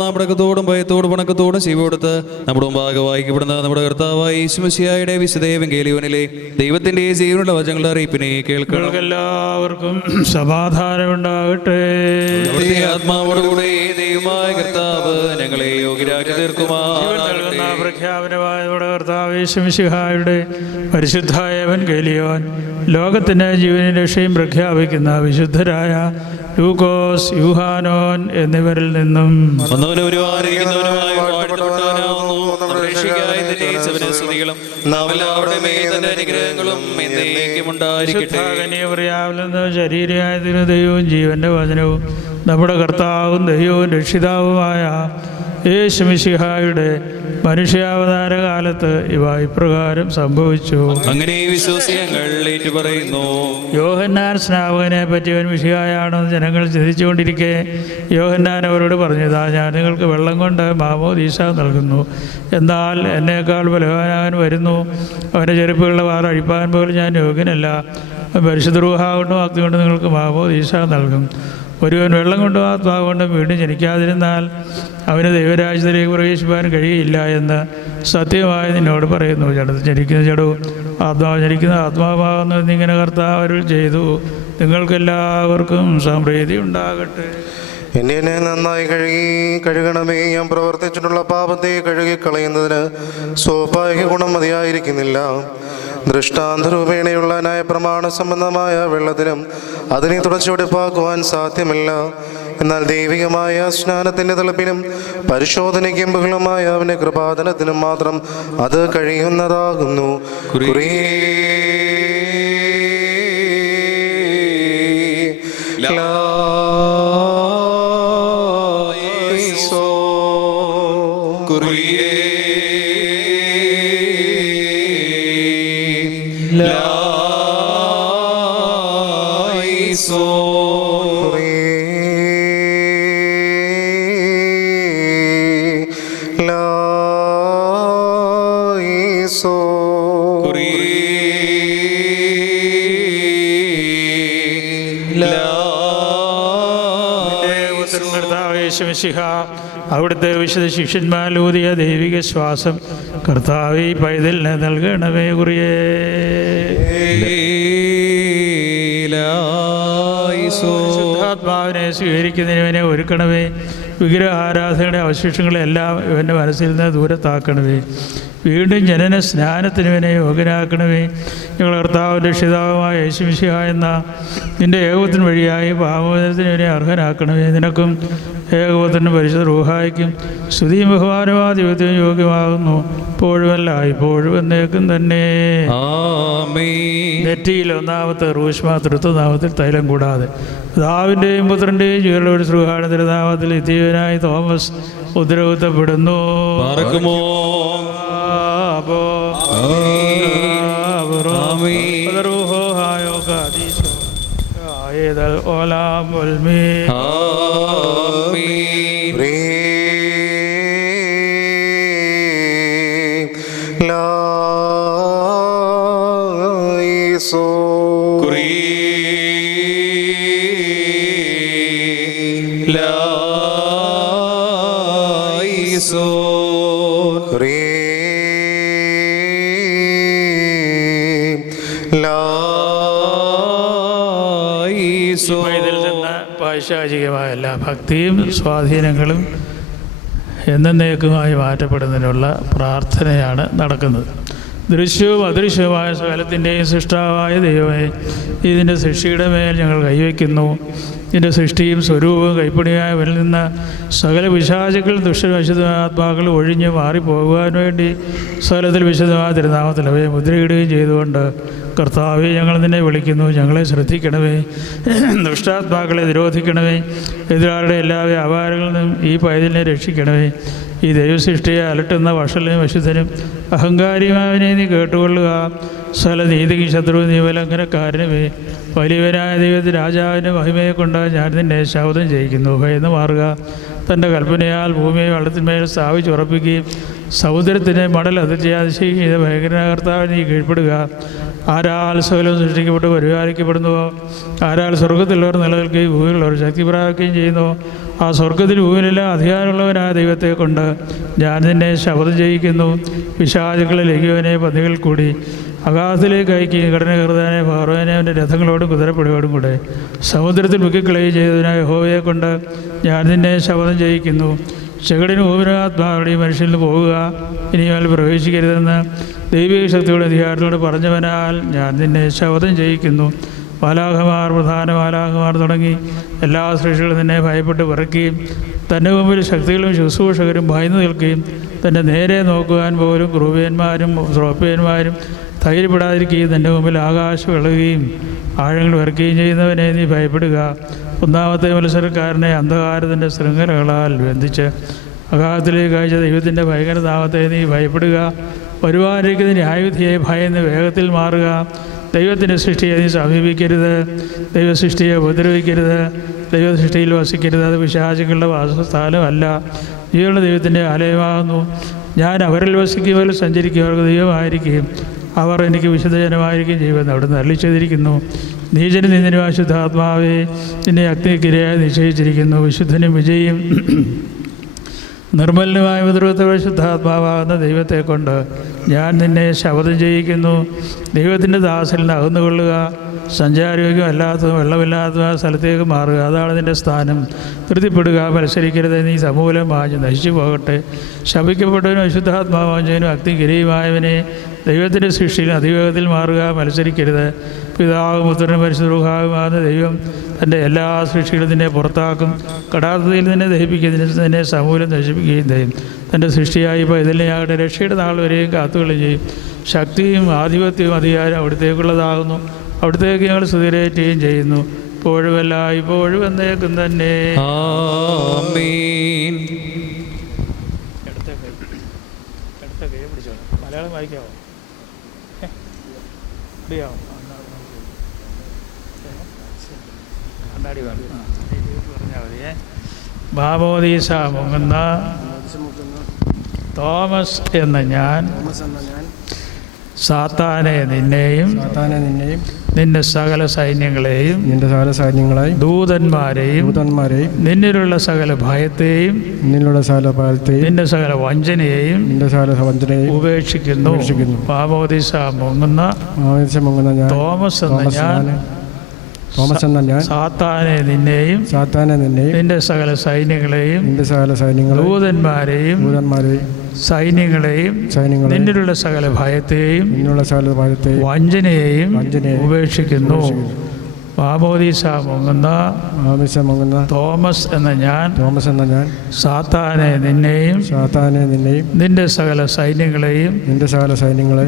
നാമടക്കത്തോടും ഭയത്തോടും വണക്കത്തോടും ശിവോടുത്ത് നമ്മുടെ മുമ്പാകെ വായിക്കപ്പെടുന്ന നമ്മുടെ കർത്താവായ യേശു മിശിഹായുടെ വിശുദ്ധ എവങ്കേലിയോനിലെ ദൈവത്തിന്റെ ജീവനുള്ള വചനങ്ങളുടെ അറിയിപ്പിനെ കേൾക്കണം. എല്ലാവർക്കും സമാധാനം ഉണ്ടാകട്ടെ. ആത്മാവോടുകൂടെ ദൈവമായ കർത്താവ് ഞങ്ങളെ യോഗ്യരാക്കി തീർക്കുമാറാകട്ടെ. പ്രഖ്യാപനമായ നമ്മുടെ കർത്താവ് യേശു മിശിഹായുടെ പരിശുദ്ധ എവങ്കേലിയോൻ ലോകത്തിന് ജീവനും രക്ഷയും പ്രഖ്യാപിക്കുന്ന വിശുദ്ധരായ ലൂക്കോസ്, യൂഹാനോൻ എന്നിവരിൽ നിന്നും വന്നവനും ഒരുവാനിരിക്കുന്നവനുമായി വാഴ്ത്തപ്പെട്ടവനാവുന്നു. നമ്മുടെ രക്ഷയ്ക്കായി തന്നെ യേശുവിനെ സ്തുതികളും നാം എല്ലാവരുടെ മേൽ തന്റെ അനുഗ്രഹങ്ങളും എന്നേക്കും ഉണ്ടായിരിക്കട്ടെ. ശരീരമായ ദൈവവും ജീവന്റെ വചനവും നമ്മുടെ കർത്താവും ദൈവവും രക്ഷിതാവുമായ യേശു മിശിഹായുടെ മനുഷ്യാവതാര കാലത്ത് ഇവ ഇപ്രകാരം സംഭവിച്ചു. അങ്ങനെ വിശ്വാസികൾ ഏറ്റുപറയുന്നു. യോഹന്നാൻ സ്നാപകനെ പറ്റിയവൻ മിശിഹായാണെന്ന് ജനങ്ങൾ ചിന്തിച്ചുകൊണ്ടിരിക്കെ യോഹന്നാൻ അവരോട് പറഞ്ഞതാ, ഞാൻ നിങ്ങൾക്ക് വെള്ളം കൊണ്ട് മാമോദീസ നൽകുന്നു, എന്നാൽ എന്നേക്കാൾ ബലവാനാൻ വരുന്നു, അവൻ്റെ ചെരുപ്പുകളുടെ വാറ അഴിപ്പാൻ പോലും ഞാൻ യോഗ്യനല്ല. പരിശുദ്ധ റൂഹ കൊണ്ടും അഗ്നി കൊണ്ട് നിങ്ങൾക്ക് മാമോദീസ നൽകും. ഒരുവൻ വെള്ളം കൊണ്ടും ആത്മാവ് കൊണ്ടും വീണ്ടും ജനിക്കാതിരുന്നാൽ അവന് ദൈവരാജ്യത്തിലേക്ക് പ്രവേശിപ്പാൻ കഴിയില്ല എന്ന് സത്യമായി നിന്നോട് പറയുന്നു. ജഡത്തിൽ ജനിക്കുന്ന ജഡവും ആത്മാവ് ജനിക്കുന്ന ആത്മാവാകുന്നു എന്നിങ്ങനെ കർത്താവ് അരുൾ ചെയ്തു. നിങ്ങൾക്കെല്ലാവർക്കും സമൃദ്ധി ഉണ്ടാകട്ടെ. എന്നെ നന്നായി കഴുകണമേ. ഞാൻ പ്രവർത്തിച്ചിട്ടുള്ള പാപത്തെ കഴുകിക്കളയുന്നതിന് സ്വാഭാവിക ഗുണം മതിയായിരിക്കുന്നില്ല. ദൃഷ്ടാന്തരൂപേണയുള്ള ന്യായപ്രമാണ സംബന്ധമായ വെള്ളത്തിനും അതിനെ തുടച്ചുവെടുപ്പാക്കുവാൻ സാധ്യമല്ല. എന്നാൽ ദൈവികമായ സ്നാനത്തിൻ്റെ തിളപ്പിനും പരിശോധനയ്ക്കും ബഹുളമായ അവൻ്റെ കൃപാദനത്തിനും മാത്രം അത് കഴിയുന്നതാകുന്നു. അവിടുത്തെ വിശുദ്ധ ശിഷ്യന്മാരിലൂതിയ ദൈവിക ശ്വാസം കർത്താവേ പൈതലിനെ നൽകണമേ. കുറിയേ ശുദ്ധാത്മാവിനെ സ്വീകരിക്കുന്നതിനെ ഒരുക്കണമേ. വിഗ്രഹാരാധനയുടെ അവശേഷങ്ങളെല്ലാം ഇവൻ്റെ മനസ്സിൽ നിന്ന് ദൂരത്താക്കണമേ. വീണ്ടും ജനന സ്നാനത്തിന് ഇവനെ യോഗ്യനാക്കണമേ. ഞങ്ങൾ കർത്താവിൻ്റെ രക്ഷിതാവുമായ യേശു മിശിഹ എന്ന നിൻ്റെ ഏകപുത്രൻ വഴിയായി പാപമോചനത്തിന് ഇവനെ അർഹനാക്കണമേ. നിനക്കും ഏകപുത്രനും പരിശുദ്ധ റൂഹായ്ക്കും സ്തുതിയും ബഹുമാനവും ദൈവത്തിനും യോഗ്യമാകുന്നു, ഇപ്പോഴുമല്ല ഇപ്പോഴും എന്നേക്കും തന്നെ. നെറ്റിയിൽ ഒന്നാമത്തെ റൂഷ്മ തൃത്വനാമത്തിൽ തൈലം കൂടാതെ പിതാവിൻ്റെയും പുത്രൻ്റെയും ജീവനുള്ള ശ്രീഹായുടെ തിരുനാമത്തിൽ നിത്യനായി തോമസ് ഉദ്രവത്തപ്പെടുന്നു. പൈശാചികമായ എല്ലാ ഭക്തിയും സ്വാധീനങ്ങളും എന്നേക്കുമായി മാറ്റപ്പെടുന്നതിനുള്ള പ്രാർത്ഥനയാണ് നടക്കുന്നത്. ദൃശ്യവും അദൃശ്യവുമായ സകലത്തിൻ്റെയും സൃഷ്ടാവായ ദൈവമേ, ഇതിൻ്റെ സൃഷ്ടിയുടെ മേൽ ഞങ്ങൾ കൈവയ്ക്കുന്നു. ഇതിൻ്റെ സൃഷ്ടിയും സ്വരൂപവും കൈപ്പണിയായവരിൽ നിന്ന് സകല പിശാചുക്കളും ദുഷ്ടവിശുദ്ധമായ ആത്മാക്കൾ ഒഴിഞ്ഞ് മാറിപ്പോകുവാൻ വേണ്ടി സകലത്തിൽ വിശുദ്ധമായ തിരുനാമത്തിൽ അവയെ മുദ്രയിടുകയും ചെയ്തുകൊണ്ട് കർത്താവെ, ഞങ്ങൾ നിന്നെ വിളിക്കുന്നു. ഞങ്ങളെ ശ്രദ്ധിക്കണമേ. ദുഷ്ടാത്മാക്കളെ നിരോധിക്കണമേ. എതിരാളുടെ എല്ലാ വ്യാപാരങ്ങളിൽ നിന്നും ഈ പൈതലിനെ രക്ഷിക്കണമേ. ഈ ദൈവസൃഷ്ടിയെ അലട്ടുന്ന വഷളനും അശുദ്ധനും അഹങ്കാരിയുമായവനെ നീ കേട്ടുകൊള്ളുക. സകല നീതിക്കും ശത്രു നിയമലംഘനക്കാരനുമേ, വലിയവനായ ദൈവത്തിൽ രാജാവിൻ്റെ മഹിമയെ കൊണ്ട് ഞാൻ നിന്നെ ശബ്ദം ചെയ്യിക്കുന്നു. ഭയന്ന് മാറുക. തൻ്റെ കൽപ്പനയാൽ ഭൂമിയെ വെള്ളത്തിന്മേൽ സ്ഥാപിച്ചുറപ്പിക്കുകയും സമുദ്രത്തിൻ്റെ മടൽ അതിർച്ചയാതിശയം ചെയ്ത ഭയങ്കരനായ കർത്താവിന് നീ കീഴ്പ്പെടുക. ആരാൽ സകലവും സൃഷ്ടിക്കപ്പെട്ട് പരിപാലിക്കപ്പെടുന്നുവോ, ആരാൽ സ്വർഗത്തിലുള്ളവർ നിലനിൽക്കുകയും ഭൂമിയിലുള്ളവർ ശക്തി പ്രാപിക്കുകയും ചെയ്യുന്നു, ആ സ്വർഗത്തിൽ ഭൂമിയിലെല്ലാം അധികാരമുള്ളവനായ ദൈവത്തെ കൊണ്ട് ഞാൻ നിന്നെ ശപഥം ചെയ്യിക്കുന്നു. പിശാചുക്കളെ ലഘുവനെ പന്നികൾ കൂടി ആകാശത്തിലേക്ക് അയക്കുകയും ഘടനകൃതാനെ ഫറവോനെ അവൻ്റെ രഥങ്ങളോടും കുതിരപ്പടയോടും കൂടെ സമുദ്രത്തിൽ മുക്കിക്കളയുകയും ചെയ്തതിനായ യഹോവയെ കൊണ്ട് ഞാൻ നിന്നെ ശപഥം ചെയ്യിക്കുന്നു. ചെകടിന് ഭൂമിനാത്മാവുടെയും മനുഷ്യനിൽ പോകുക, ഇനിയാൽ പ്രവേശിക്കരുതെന്ന് ദൈവിക ശക്തിയുടെ അധികാരത്തോട് പറഞ്ഞവനാൽ ഞാൻ നിന്നെ ശപഥം ചെയ്യിക്കുന്നു. മാലാഖമാർ, പ്രധാന മാലാഖമാർ തുടങ്ങി എല്ലാ സൃഷ്ടികളും നിന്നെ ഭയപ്പെട്ട് വിറയ്ക്കുകയും തൻ്റെ മുമ്പിൽ ശക്തികളും ശുശ്രൂഷകരും ഭയന്നു നിൽക്കുകയും തൻ്റെ നേരെ നോക്കുവാൻ പോലും ക്രൂബിയന്മാരും ശ്രോപ്യന്മാരും ധൈര്യപ്പെടാതിരിക്കുകയും തൻ്റെ മുമ്പിൽ ആകാശം ഇളകുകയും ആഴങ്ങൾ വിറയ്ക്കുകയും ചെയ്യുന്നവനെ നീ ഭയപ്പെടുക. ഒന്നാമത്തെ മത്സരക്കാരനെ അന്ധകാരത്തിൻ്റെ ശൃംഖലകളാൽ ബന്ധിച്ച് അഗാധത്തിലേക്ക് അയച്ച ദൈവത്തിൻ്റെ ഭയങ്കര നാമത്തെ നീ ഭയപ്പെടുക. വരുവാനിരിക്കുന്ന ന്യായവിധിയെ ഭയന്ന് വേഗത്തിൽ മാറുക. ദൈവത്തിൻ്റെ സൃഷ്ടിയെ നീ സമീപിക്കരുത്, ദൈവസൃഷ്ടിയെ ഉപദ്രവിക്കരുത്, ദൈവസൃഷ്ടിയിൽ വസിക്കരുത്. അത് പിശാചുക്കളുടെ വാസസ്ഥലമല്ല, ജീവനുള്ള ദൈവത്തിൻ്റെ ആലയമാകുന്നു. ഞാൻ അവരിൽ വസിക്കുകയോ സഞ്ചരിക്കുകയോ അവർക്ക് ദൈവമായിരിക്കും, അവർ എനിക്ക് വിശുദ്ധജനമായിരിക്കും ചെയ്യുമെന്ന് അവിടുന്ന് അരുളിച്ചെയ്തിരിക്കുന്നു. നീചനും നിന്ദനും അശുദ്ധാത്മാവേ നിന്നെ അഗ്നിക്കിരയായി നിശ്ചയിച്ചിരിക്കുന്നു. വിശുദ്ധനും വിജയിയും നിർമ്മലനുമായ പിതൃത്വ ശുദ്ധാത്മാവാകുന്ന ദൈവത്തെ കൊണ്ട് ഞാൻ നിന്നെ ശപഥം ചെയ്യിക്കുന്നു. ദൈവത്തിൻ്റെ ദാസനിൽ നിന്ന് അകന്നുകൊള്ളുക. സഞ്ചാരയോഗ്യം അല്ലാത്തതും വെള്ളമില്ലാത്തതും ആ സ്ഥലത്തേക്ക് മാറുക. അതാണ് നിൻ്റെ സ്ഥാനം. തൃപ്തിപ്പെടുക, മത്സരിക്കരുത്. നീ സമൂലം വാഞ്ഞ് നശിച്ചു പോകട്ടെ. ശപിക്കപ്പെട്ടവനും അശുദ്ധാത്മാവാഞ്ചനും അഗ്നികിരയുമായവനെ ദൈവത്തിൻ്റെ സൃഷ്ടിയിൽ അതിവേഗത്തിൽ മാറുക, മത്സരിക്കരുത്. പിതാവും പുത്രനും പരിശുദ്ധരുഹാവുമാകുന്ന ദൈവം തൻ്റെ എല്ലാ സൃഷ്ടികളും നിന്നെ പുറത്താക്കും. കടാത്തയിൽ നിന്നെ ദഹിപ്പിക്കുന്നതിന് നിന്നെ സമൂലം നശിപ്പിക്കുകയും ചെയ്യും. തൻ്റെ സൃഷ്ടിയായി പൈതലിനെയാകട്ടെ രക്ഷയുടെ നാൾ വരെയും കാത്തുകൊള്ളുകയും ചെയ്യും. ശക്തിയും ആധിപത്യവും അധികാരം അവിടത്തേക്കുള്ളതാകുന്നു. അവിടത്തേക്ക് ഞങ്ങൾ സ്തുതിരേറ്റുകയും ചെയ്യുന്നു. ഇപ്പോഴുമല്ല ഇപ്പോഴും എന്നേക്കും തന്നെ. ആമേൻ. മലയാളം വായിക്കാമോ? കണ്ണാടി പറഞ്ഞാൽ മതിയേ. മാമോദീസ മുങ്ങുന്ന തോമസ് എന്ന ഞാൻ സാത്താനെ നിന്നെയും നിന്റെ സകല സൈന്യങ്ങളെയും ദൂതന്മാരെയും നിന്നിലുള്ള സകല ഭയത്തെയും നിന്റെ സകല വഞ്ചനയെയും ഉപേക്ഷിക്കുന്നു. മാമോദീസ മുങ്ങുന്ന തോമസ് എന്ന ഞാൻ സാത്താനെ നിന്നെയും നിന്റെ സകല സൈന്യങ്ങളെയും ദൂതന്മാരെയും സൈന്യങ്ങളെയും നിന്നിലുള്ള സകല ഭയത്തെയും വഞ്ചനയെയും ഉപേക്ഷിക്കുന്നു. മാമോദീസ മുങ്ങുന്ന തോമസ് എന്ന ഞാൻ സാത്താനെ നിന്നെയും നിന്റെ സകല സൈന്യങ്ങളെയും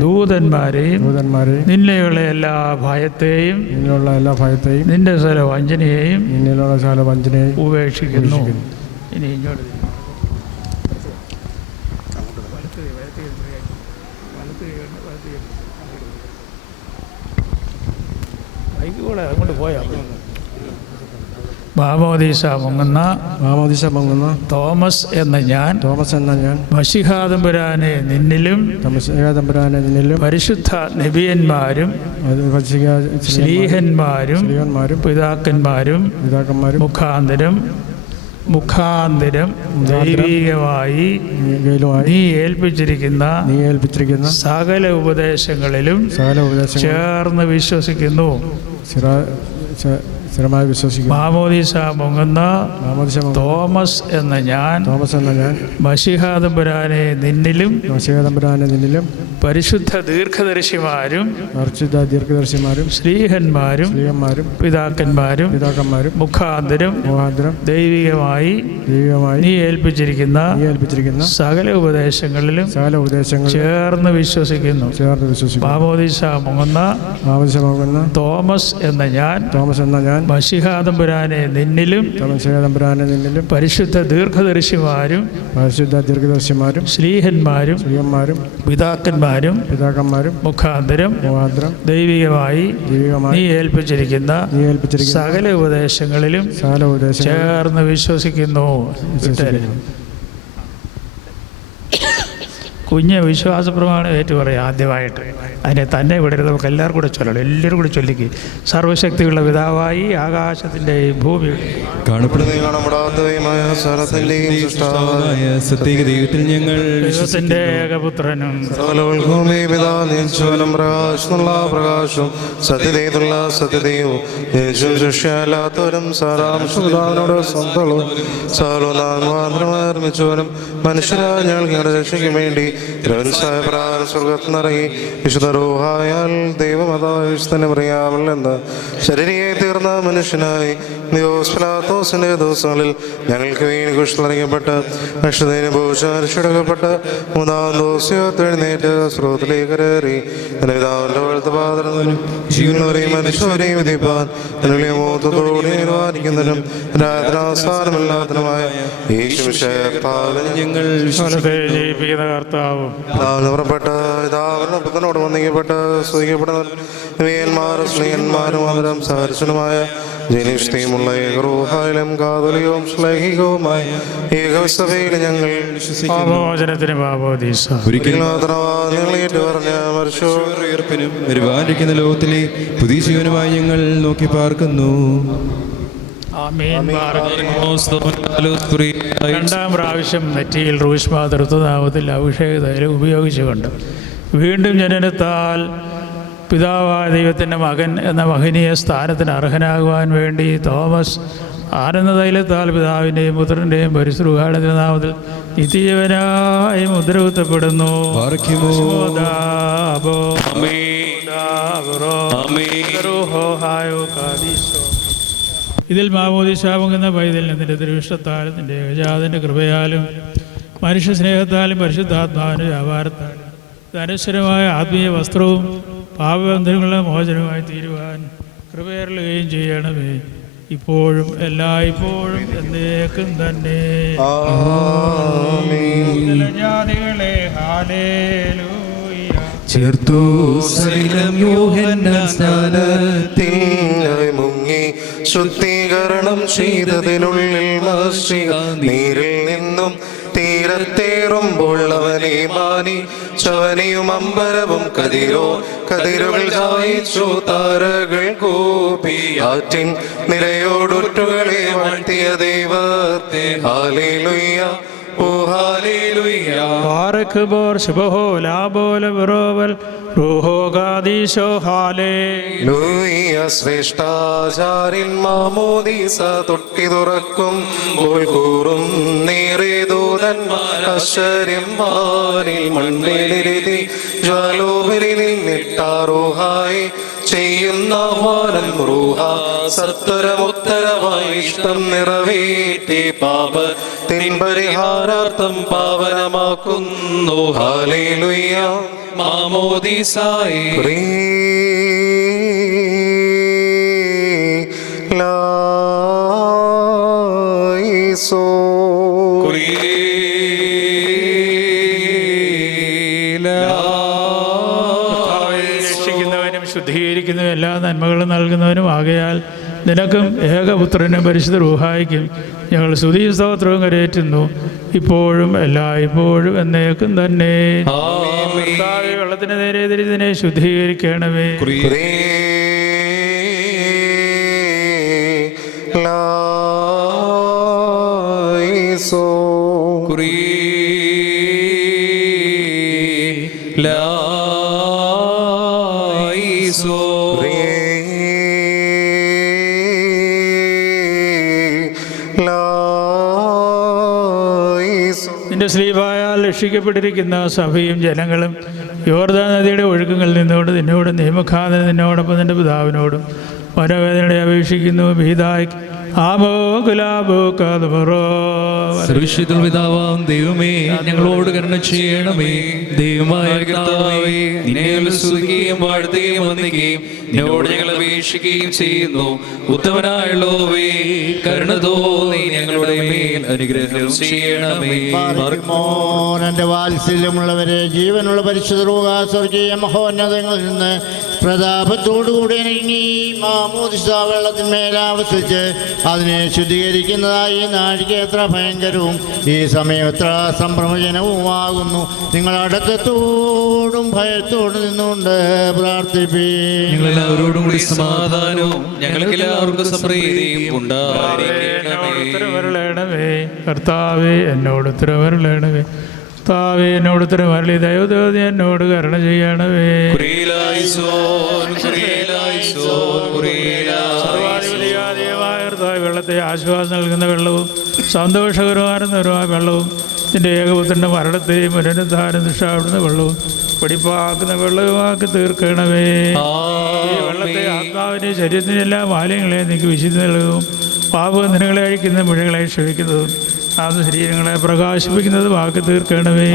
ദൂതന്മാരെയും നിന്നെയുള്ള എല്ലാ ഭയത്തെയും നിന്റെ സകല വഞ്ചനയെയും ഉപേക്ഷിക്കുന്നു. ഇനി ഇങ്ങോട്ട് അങ്ങോട്ട് പോയാ. മാമോദീസ മുങ്ങുന്ന തോമസ് എന്ന ഞാൻ മശിഹാതമ്പുരാനെ നിന്നിലും പരിശുദ്ധ നബിയന്മാരും ശ്ലീഹന്മാരും പിതാക്കന്മാരും മുഖാന്തരം ദൈവികമായി നീ ഏൽപ്പിച്ചിരിക്കുന്ന സകല ഉപദേശങ്ങളിലും ചേർന്ന് വിശ്വസിക്കുന്നു. മാമോദീസ മുങ്ങുന്ന തോമസ് എന്ന ഞാൻ മശിഹാതമ്പുരാനെ നിന്നിലും പരിശുദ്ധ ദീർഘദർശിമാരും ശ്ലീഹന്മാരും പിതാക്കന്മാരും മുഖാന്തരം ദൈവികമായി നീ ഏൽപ്പിച്ചിരിക്കുന്ന സകല ഉപദേശങ്ങളിലും ചേർന്ന് വിശ്വസിക്കുന്നു. മാമോദീസ മുങ്ങുന്ന തോമസ് എന്ന ഞാൻ മശിഹാതമ്പുരാനെ നിന്നിലും പരിശുദ്ധ ദീർഘദർശിമാരും ശ്ലീഹന്മാരും പിതാക്കന്മാരും മുഖാന്തരം ദൈവികമായി നീ ഏൽപ്പിച്ചിരിക്കുന്ന സകല ഉപദേശങ്ങളിലും ചേർന്ന് വിശ്വസിക്കുന്നു. കുഞ്ഞ് വിശ്വാസ പ്രമാണം ഏറ്റുപറയും ആദ്യമായിട്ട്. അതിനെ തന്നെ വിടരുത്, നമുക്ക് എല്ലാവരും കൂടെ ചൊല്ലണം. എല്ലാവരും കൂടെ ചൊല്ലിക്ക്. സർവശക്തിയുള്ള പിതാവായി ആകാശത്തിൻ്റെയും ഭൂമിയുടെ ദൈവത്തിൽ ഞങ്ങൾ ദൈവത്തിൻ്റെ ഏകപുത്രനും പ്രകാശം സത്യതയുള്ള സത്യതയും ശിക്ഷയല്ലാത്തവരും സാരാംശോട് സ്വന്തവും സാലോനാത്മാർമിച്ചവരും മനുഷ്യരായ ഞങ്ങൾക്ക് ഞങ്ങളുടെ രക്ഷയ്ക്ക് വേണ്ടി തിരുവൻസായ പ്രാൻ സ്വർഗത്തിൽ നിറങ്ങി വിശുദ്ധ റൂഹായാൽ ദൈവമതാവിഷ്തനെ പറയാമൽ എന്ന് ശരീരയെ തീർന്ന മനുഷ്യനായി ദിയോസ്ഫലാത്തോസിന്റെ ദിവസങ്ങളിൽ ഞങ്ങൾക്ക് വേണ്ടി കുഷ്ഠിറങ്ങപ്പെട്ട് നഷ്ടതേന് ഭൂഷാരിച്ചെടുക്കപ്പെട്ട് മൂന്നാം ദിവസം എഴുന്നേറ്റ് സ്രോതത്തിലേക്ക് കയറി തന്റെ പിതാവിന്റെ വഴുത്ത് പാതറുന്നതിനും ജീവനവരെയും മനുഷ്യരെയും വിധിപ്പാൻ തന്റെ മോത്തത്തോടെ നിർവാഹിക്കുന്നതിനും രാത്രാസ്ഥാനമില്ലാത്തതുമായ ഞങ്ങൾ ജയിപ്പിക്കുന്ന കർത്താവും പുറപ്പെട്ട് പിതാവിന്റെ പുത്രനോട് വന്ദിക്കപ്പെട്ട് സ്തുതിക്കപ്പെടുന്നവന്മാരും സ്നേഹന്മാരും അവരും സാരസ്വനുമായ ജനിഷ്ഠിയുമുള്ള ഏകറൂഹായാലും കാതലികവും ശ്ലൈഹികവുമായ ഏകവിസഭയിൽ ഞങ്ങൾ പാപമോചനത്തിന് പാപോദീസ ഒരിക്കലും നിങ്ങളേറ്റ് പറഞ്ഞ ഉയർപ്പിനും വരുവാനിരിക്കുന്ന ലോകത്തിലെ പുതിയ ജീവനുമായി ഞങ്ങൾ നോക്കി പാർക്കുന്നു. ആമീൻ. രണ്ടാം പ്രാവശ്യം നെറ്റിയിൽ റൂഷ്മ തൃത്വനാമത്തിൽ അഭിഷേക തൈലം ഉപയോഗിച്ചുകൊണ്ട് വീണ്ടും ജനനത്താൽ പിതാവായ ദൈവത്തിൻ്റെ മകൻ എന്ന മഹനീയ സ്ഥാനത്തിന് അർഹനാകുവാൻ വേണ്ടി തോമസ് ആനന്ദ തൈലത്താൽ പിതാവിൻ്റെയും പുത്രൻ്റെയും പരിശുദ്ധായുടെ നാമത്തിൽ നിത്യജീവനായി മുദ്രകുത്തപ്പെടുന്നു. ഇതിൽ മാമോദിശാപെന്ന പൈതലിന് നിന്റെ തിരുവിഷ്ടത്താൽ നിന്റെ ഏകജാതൻ്റെ കൃപയാലും മനുഷ്യ സ്നേഹത്താലും പരിശുദ്ധാത്മാവിൻ്റെ വ്യാപാരത്താലും ധനശ്വരമായ ആത്മീയ വസ്ത്രവും പാപബന്ധങ്ങളുടെ മോചനമായി തീരുവാൻ കൃപയരുളുകയും ചെയ്യണമേ, ഇപ്പോഴും എല്ലായ്പ്പോഴും എന്നേക്കും തന്നെ. ജാതികളെ ഹല്ലേലൂയ. ചേർത്തു സലിലം യോഹന്നാൻ സ്നാനത്തിൽ മുങ്ങി ശുദ്ധീകരണം ചെയ്തതിനുള്ളിൽ മഷിക നീരിൽ നിന്നും തീരത്തേറുമ്പോൾ അവനെ മാനി ചവനിയും അമ്പരവും കതിരുകൾ ചായിച്ചു താരകൾ കൂപ്പി ആറ്റിൻ നിരയോടൊറ്റുകളെ വാഴ്ത്തിയ ദൈവത്തെ ഹല്ലേലൂയ ഓ ഹല്ലേലൂയ. ബാറക് ബോർ ശുഭഹോ ലാബോല വിറോവൽ റൂഹോ ഗാദീശോ ഹല്ലേലൂയ. ശ്രേഷ്ഠാചാര്യൻ മാമോദീസ തൊട്ടി തുറക്കുമ്പോൾ കൂറും നേറിയ ദൂതന്മാർ ആശ്ചര്യം മാനിൽ മണ്ണിലിരുതി ജ്വാലോഹരി നിന്നിട്ടാറൂഹായി ചെയ്യുന്ന ആഹ്വാനം റൂഹ സത്വരമുത്തരമായി ഇഷ്ടം നിറവേറ്റി പാപത്തിൻ പരിഹാരാർത്ഥം പാവനമാക്കുന്നു. ഹല്ലേലൂയ മാമോദീസായി ലായിസോ രക്ഷിക്കുന്നവനും ശുദ്ധീകരിക്കുന്നവനും എല്ലാ നന്മകളും നൽകുന്നവനും ആകയാൽ നിനക്കും ഏകപുത്രനും പരിശുദ്ധ റൂഹായിക്കും ഞങ്ങൾ സ്തുതിയും സ്തോത്രവും കരയേറ്റുന്നു, ഇപ്പോഴും എല്ലായ്പ്പോഴും എന്നേക്കും തന്നെ. വെള്ളത്തിന് നേരെ തിരിതിനെ ശുദ്ധീകരിക്കണമേ. ലായിസോ നിന്റെ സ്ലീവായാൽ രക്ഷിക്കപ്പെട്ടിരിക്കുന്ന സഭയും ജനങ്ങളും യോർദാൻ നദിയുടെ ഒഴുക്കുകളിൽ നിന്നോട് നിന്നോട് നിയമഖാതന നിന്നോടൊപ്പം നിന്റെ പിതാവിനോടും മനോവേദനയുടെ അപേക്ഷിക്കുന്നു. ഭീതായി സർവ്വശക്തനാം ദൈവമേ, ഞങ്ങളോട് കരുണ ചെയ്യണമേ. ദൈവമായ കർത്താവേ, നിന്നെ സ്തുതിക്കുകയും വാഴ്ത്തുകയും വന്ദിക്കുകയും നിന്നോട് ഞങ്ങൾ അപേക്ഷിക്കുകയും ചെയ്യുന്നു. ഉത്തമനായുള്ളവേ, കരുണ തോന്നി ഞങ്ങളുടെ മേൽ അനുഗ്രഹം ചെയ്യണമേ. എന്റെ വാത്സല്യമുള്ളവരെ, ജീവനുള്ള പരിശുദ്ധ റൂഹ സ്വർഗീയ മഹോന്നതങ്ങളിൽ നിന്ന് പ്രതാപത്തോടുകൂടി ഇനി മാമോദിസ വെള്ളത്തിന്മേലാവസിച്ച് അതിനെ ശുദ്ധീകരിക്കുന്നതായി നാഴിക എത്ര ഭയങ്കരവും ഈ സമയം എത്ര സംഭ്രമജനവുമാകുന്നു. നിങ്ങൾ അടക്കത്തോടും ഭയത്തോടും നിന്നുകൊണ്ട് പ്രാർത്ഥിപ്പീൻ. ഞങ്ങളെല്ലാവരോടും കൂടി സമാധാനവും ഞങ്ങൾക്കെല്ലാവർക്കും സമൃദ്ധിയും ഉണ്ടാകണമേ. കർത്താവേ എന്നോട് ഉത്തരവരുളണമേ. കർത്താവേ എന്നോട് ഉത്തരവരളി. ദൈവദേവതി എന്നോട് കരുണ ചെയ്യണമേ. സർവാധിപതിയായ വെള്ളത്തെ ആശ്വാസം നൽകുന്ന വെള്ളവും സന്തോഷകരമായ വെള്ളവും നിന്റെ ഏകപുത്രൻ്റെ മരണത്തെയും പുനരുദ്ധാരം ദൃഷ്ടാവിടുന്ന വെള്ളവും വെടിപ്പാക്കുന്ന വെള്ളവുമാക്കി തീർക്കണമേ. ഈ വെള്ളത്തെ ആത്മാവിൻ്റെ ശരീരത്തിൻ്റെ എല്ലാ മാലിന്യങ്ങളെ നീക്കി വിശുദ്ധി നൽകുന്നതും പാപബന്ധനങ്ങളെ അഴിക്കുന്ന മുഴകളെ ക്ഷമിക്കുന്നതും ശരീരങ്ങളെ പ്രകാശിപ്പിക്കുന്നതും ആക്കി തീർക്കണമേ. ഈ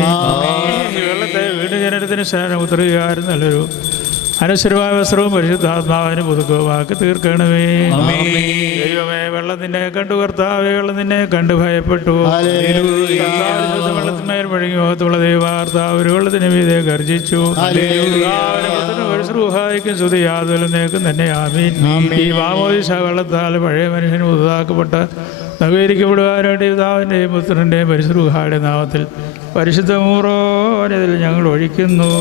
വെള്ളത്തെ വീണ്ടും ജനനത്തിന് ശരണം ഉത്തരവികാരം നല്ലൊരു അനശ്വരമായ വസ്ത്രവും പരിശുദ്ധാത്മാവിന് പുതുക്കവുമാക്കി തീർക്കണമേ. ദൈവമേ, വെള്ളം നിന്നെ കണ്ടു, കർത്താവേ വെള്ളം നിന്നെ കണ്ടു ഭയപ്പെട്ടു. വെള്ളത്തിന്മേൽ മുഴങ്ങി മുഖത്തുള്ള ദൈവാർത്താവ് ഒരു വെള്ളത്തിന് മീതെ ഗർജിച്ചു. ൂഹായിക്കും സ്തുതി യാതൊരുന്നേക്കും തന്നെ ആമീൻ. ഈ മാമോദീസ വെള്ളത്താൽ പഴയ മനുഷ്യന് പുതുതാക്കപ്പെട്ട നവീകരിക്കപ്പെടുവാനായിട്ട് പിതാവിൻ്റെയും പുത്രൻ്റെയും പരിശുദ്ധ നാമത്തിൽ പരിശുദ്ധ മൂറോനിൽ ഞങ്ങൾ ഒഴിക്കുന്നു.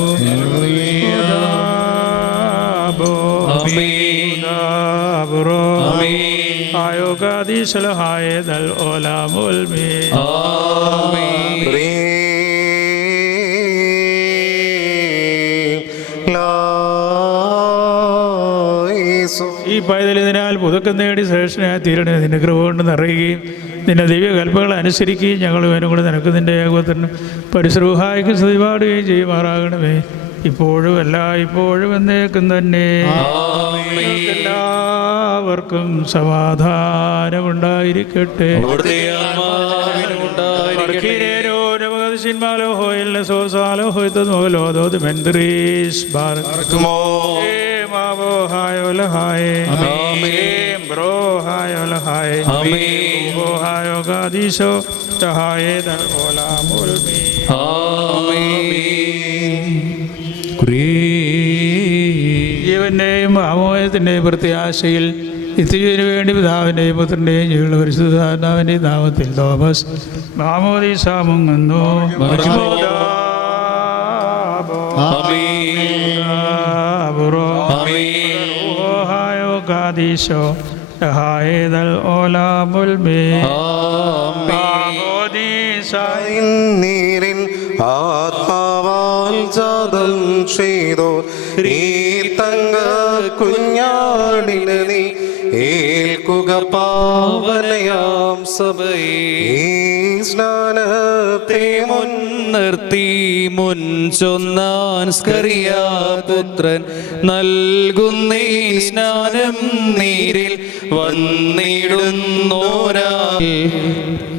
ഈ പൈതലിനാൽ പുതുക്കം നേടി ശ്രേഷ്ഠനായി തീരണേ. നിന്റെ കൃപ കൊണ്ട് നിറയുകയും നിന്റെ ദിവ്യകൽപ്പകൾ അനുസരിക്കുകയും ഞങ്ങൾ ഇവനും കൂടെ നിനക്ക് നിന്റെ ഏകോപത്തിനും പരിശ്രൂഹായിക്കും സ്തുതി പാടുകയും ചെയ്യുമാറാകണമേ. ഇപ്പോഴും ഇപ്പോഴും എന്നേക്കും തന്നെ. എല്ലാവർക്കും സമാധാനമുണ്ടായിരിക്കട്ടെ. ജീവന്റെയും ആമോദത്തിൻ്റെയും പ്രത്യാശയിൽ നിത്യജീവന് വേണ്ടി പിതാവിൻ്റെയും പുത്രൻ്റെയും ജീവനുള്ള പരിശുദ്ധാത്മാവിൻ്റെയും നാമത്തിൽ തോമസ് മാമോദീസ മുങ്ങുന്നു. നീരിൻ ആത്മാവാൽ ജാതം ചെയ്തോ ഈ തങ്ക കുഞ്ഞാടിന് നീ ഏൽക്കുക പാവനയാം സഭയെ. സ്നാനത്തെ മുൻനിർത്തി മുൻചൊന്നാൻ സ്കറിയാപുത്രൻ നൽകുന്നീ സ്നാനം നീരിൽ വന്നിടുന്നോരാൽ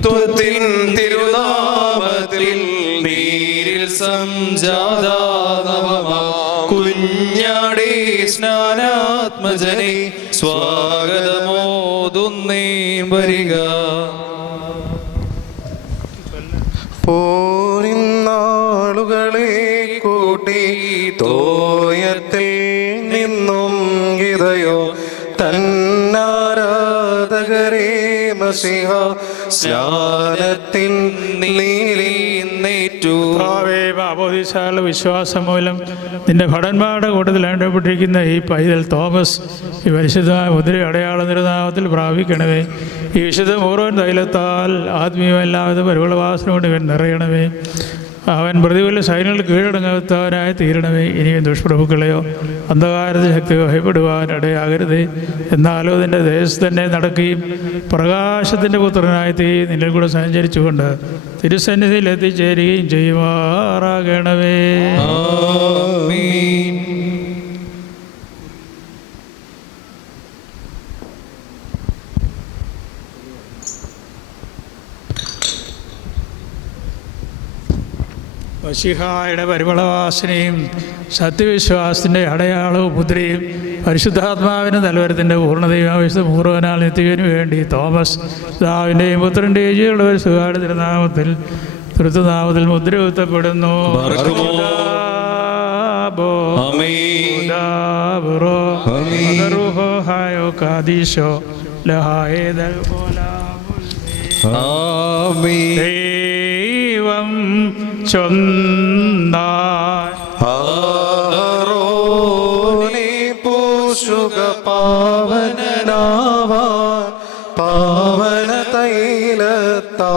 ത്വത്തിൻ തിരുനാമത്തിൽ നീരിൽ സംജാതാനവമാ കുഞ്ഞാടേ സ്നാനാത്മജനെ സ്വാഗതമോതുന്നേ വരിക. പോരിന്നാളുകളെ കൂട്ടി തോയത്തിൽ നിന്നും ഗിതയോ തന്നാരാധകരെ മസിഹ സ്നാനത്തിൻ നീരിന്നേറ്റു. വിശ്വാസം മൂലം നിന്റെ ഭടന്മാരുടെ കൂട്ടത്തിൽ എണ്ണപ്പെട്ടിരിക്കുന്ന ഈ പൈതൽ തോമസ് ഈ പരിശുദ്ധമായ മുദ്ര അടയാള നിർനാമത്തിൽ പ്രാപിക്കണമേ. ഈ വിശുദ്ധ മൂറോൻ തൈലത്താൽ ആത്മീയമെല്ലാവിധ പരിമളവാസന കൊണ്ട് ഇവൻ നിറയണമേ. അവൻ പ്രതികൂല സൈന്യങ്ങൾ കീഴടങ്ങാത്തവനായി തീരണമേ. ഇനിയും ദുഷ്പ്രഭുക്കളെയോ അന്ധകാരത്തെ ശക്തി ഭയപ്പെടുവാൻ ഇടയാകരുതേ. എന്നാലോ നിന്റെ ദേശത്ത് തന്നെ നടക്കുകയും പ്രകാശത്തിൻ്റെ പുത്രനായി തീ നിന്നിൽ കൂടെ സഞ്ചരിച്ചുകൊണ്ട് തിരുസന്നിധിയിൽ എത്തിച്ചേരുകയും ചെയ്യുമാറാകണമേ. മശിഹായുടെ പരിമളവാസനയും സത്യവിശ്വാസത്തിൻ്റെ അടയാളവും മുദ്രയും പരിശുദ്ധാത്മാവിൻ്റെ നൽവരത്തിൻ്റെ പൂർണ്ണതയും വിശുദ്ധ പൂർവ്വനാൽ നിത്യവിന് വേണ്ടി തോമസ് പിതാവിൻ്റെയും പുത്രൻ്റെയും ജീവനുള്ള പരിശുദ്ധ തിരുനാമത്തിൽ തൃത്വനാമത്തിൽ മുദ്ര കുത്തപ്പെടുന്നു. ദൈവം ചൊന്നാരോനെ പൂശുക പാവനനാവാ പാവന തൈലത്താ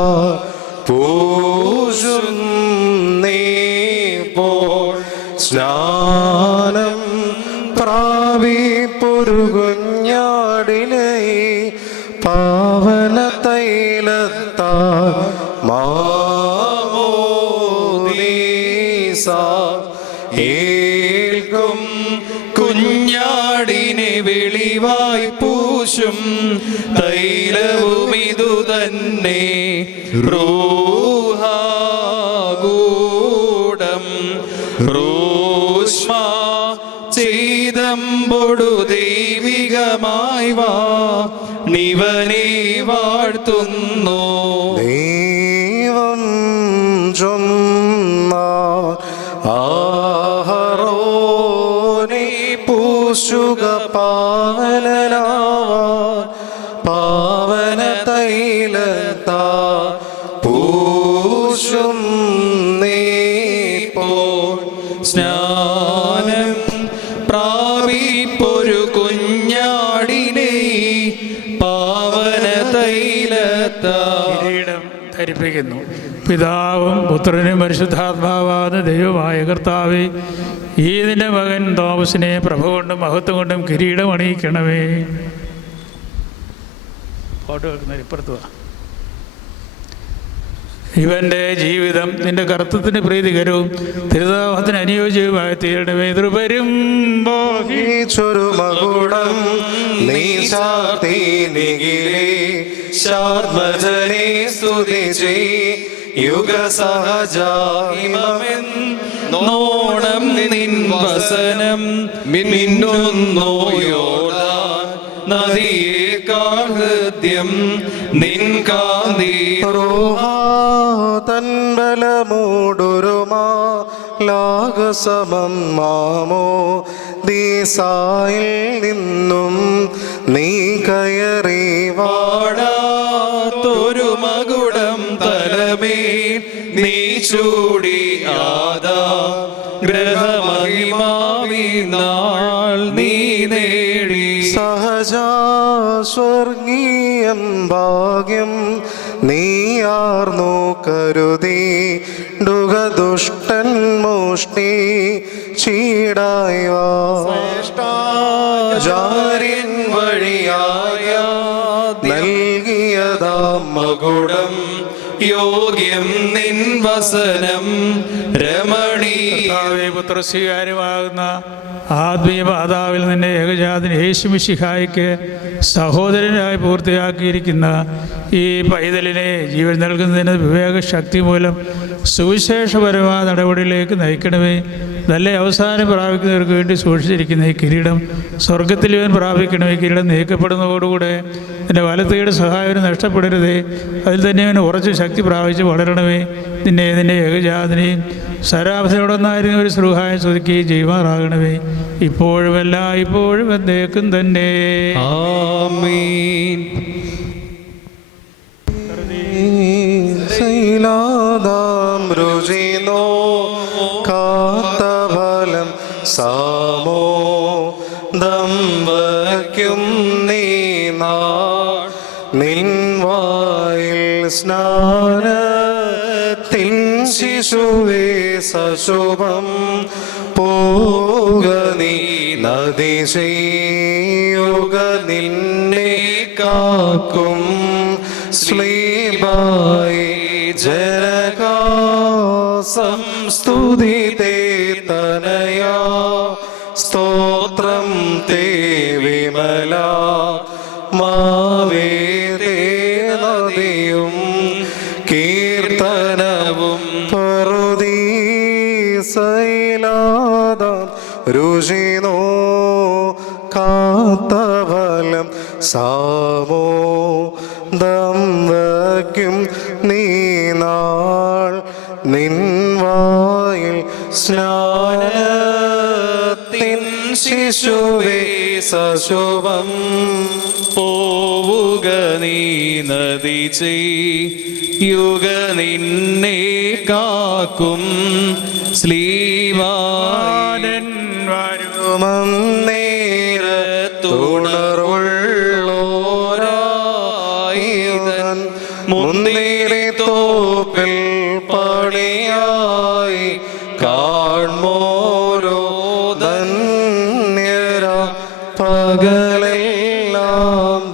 പൂശും നീപ്പോൾ സ്നാനം പ്രാവി പൊരുകുഞ്ഞാടിനെ പാവന മാമോദീസ ഏൽക്കും കുഞ്ഞാടിനെ വെളിവായി പൂശും തൈലവും ഇതു തന്നെ റൂഹാഗൂഢം റൂഷ്മ ചെയ്തമ്പൊടു ദൈവികമായി വാ നിവനെ വാഴ്ത്തുന്നു. ദൈവം ചൊന്ന ആഹരോനെ പൂശുക പാവന തൈലത്താ പൂശും നീപ്പോൾ സ്നാനം പ്രാപിപ്പൊരു കുഞ്ഞാടിനെ പാവന തൈലത്താ കിരീടം ധരിപ്പിക്കുന്നു. പിതാവും പുത്രനും പരിശുദ്ധാത്മാവാകുന്ന ദൈവമായ കർത്താവേ, ഈ നിന്റെ മകൻ തോമസിനെ പ്രഭ കൊണ്ടും മഹത്വം കൊണ്ടും കിരീടം അണിയിക്കണമേ. ഫോട്ടോ വെക്കുന്നവർ ഇപ്പുറത്ത് വാ. ഇവൻ്റെ ജീവിതം നിന്റെ കർത്തത്തിന് പ്രീതികരവും തിരുനാമത്തിന് അനുയോജ്യവുമായി തീരണമേ. മകുടം നീ ശാക്തി നികിലേ ശാത്മജനെ സ്തുതി യുഗ സഹജാമെന്നോണം നിൻ വസനം മിന്നുന്നു യോർദാൻ നദിയേക്കാൾ ഹൃദ്യം നിൻ കാന്തി തൻബലമൂടുരുമാ ലാഗസമം മാമോ ദീസായിൽ നിന്നും നീ കയറി വാടാത്തൊരു മകുടം തലമേ നീ ചൂടി ആദാ ഗ്രഹമഹിമാവിനാൾ നീ നേടി സഹജാ സ്വർഗീയം ഭാഗ്യം നീയാർന്നു കരുതി ദുഷ്ടൻ മോഷ്ടി ചീടായി വാഷ്ടാചാര്യൻ വഴിയായ നൽകിയതാം മകുടം യോഗ്യം നിൻ വസനം രമണീയ പുത്രസ്വീകാര്യമാകുന്ന ആത്മീയ മാതാവിൽ നിന്നെ ഏകജാതൻ യേശുമിശിഹായ്ക്ക് സഹോദരനായി പൂർത്തിയാക്കിയിരിക്കുന്ന ഈ പൈതലിനെ ജീവൻ നൽകുന്നതിന് വിവേകശക്തി മൂലം സുവിശേഷപരമായ നടപടിയിലേക്ക് നയിക്കണമേ. നല്ല അവസാനം പ്രാപിക്കുന്നവർക്ക് വേണ്ടി സൂക്ഷിച്ചിരിക്കുന്ന ഈ കിരീടം സ്വർഗത്തിൽ ഇവൻ പ്രാപിക്കണമേ. കിരീടം നീക്കപ്പെടുന്നതോടുകൂടെ എൻ്റെ വലത്തുകയുടെ സഹായം നഷ്ടപ്പെടരുതേ. അതിൽ തന്നെ അവൻ ഉറച്ച് ശക്തി പ്രാപിച്ച് വളരണമേ. നിന്റെ ഏകജാതനെയും സരാപത്തിനോടൊന്നായിരുന്നു ഒരു ശ്രുഹായ സ്തുതിക്കുകയും ചെയ്യുമാറാകണമേ. ഇപ്പോഴുമല്ല ഇപ്പോഴും എന്നേക്കും തന്നെ. ആമീൻ. ശൈലാദാം രുചിനോ കാത്തഫലം സാമോ ദംബയ്ക്കും നീ നിൻ വായിൽ സ്നാനത്തിൻ ശിശുവേ സശുഭം പോക നീ നദി ചെയ്യുക നിന്നെ കാക്കും ശ്ലീബായി ജനകാസം സ്തുതിതേ തനയാ സ്തോത്രം തേ വിമല മാവേദേ നദിയും കീർത്തനവും പറുദീസൈലാദം രുചിനോ കാത്തഫലം സാമോ ദംവയ്ക്കും നീ നാൾ നിൻ വായിൽ സ്നാനത്തിൻ ശിശുവേ സശുഭം പോവുക നീ നദി ചെയ്യുക നിന്നെ കാക്കും ശ്ലീവാനൻ തുണർവുള്ളോരായിതൻ മുന്നേറി തോപ്പിൽ പണിയായി കാൺമോരോ ധന്യര പകലെല്ലാം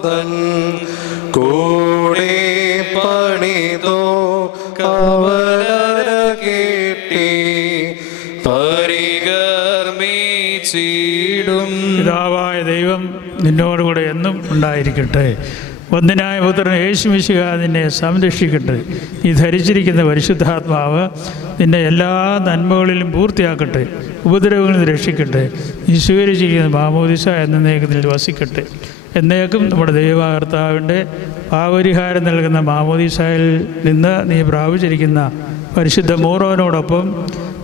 തൻ കൂടെ പണി നിന്നോടുകൂടെ എന്നും ഉണ്ടായിരിക്കട്ടെ. ഒന്നിനായ പുത്രൻ യേശുമിശിഹ നിന്നെ സംരക്ഷിക്കട്ടെ. നീ ധരിച്ചിരിക്കുന്ന പരിശുദ്ധാത്മാവ് നിന്നെ എല്ലാ നന്മകളിലും പൂർത്തിയാക്കട്ടെ. ഉപദ്രവങ്ങളിൽ നിന്ന് രക്ഷിക്കട്ടെ. നീ സ്വീകരിച്ചിരിക്കുന്ന മാമോദിസ എന്നേക്കത്തിൽ വസിക്കട്ടെ. എന്നേക്കും നമ്മുടെ ദൈവകർത്താവിൻ്റെ പാപപരിഹാരം നൽകുന്ന മാമോദിസയിൽ നിന്ന് നീ പ്രാപിച്ചിരിക്കുന്ന പരിശുദ്ധ മൂറോനോടൊപ്പം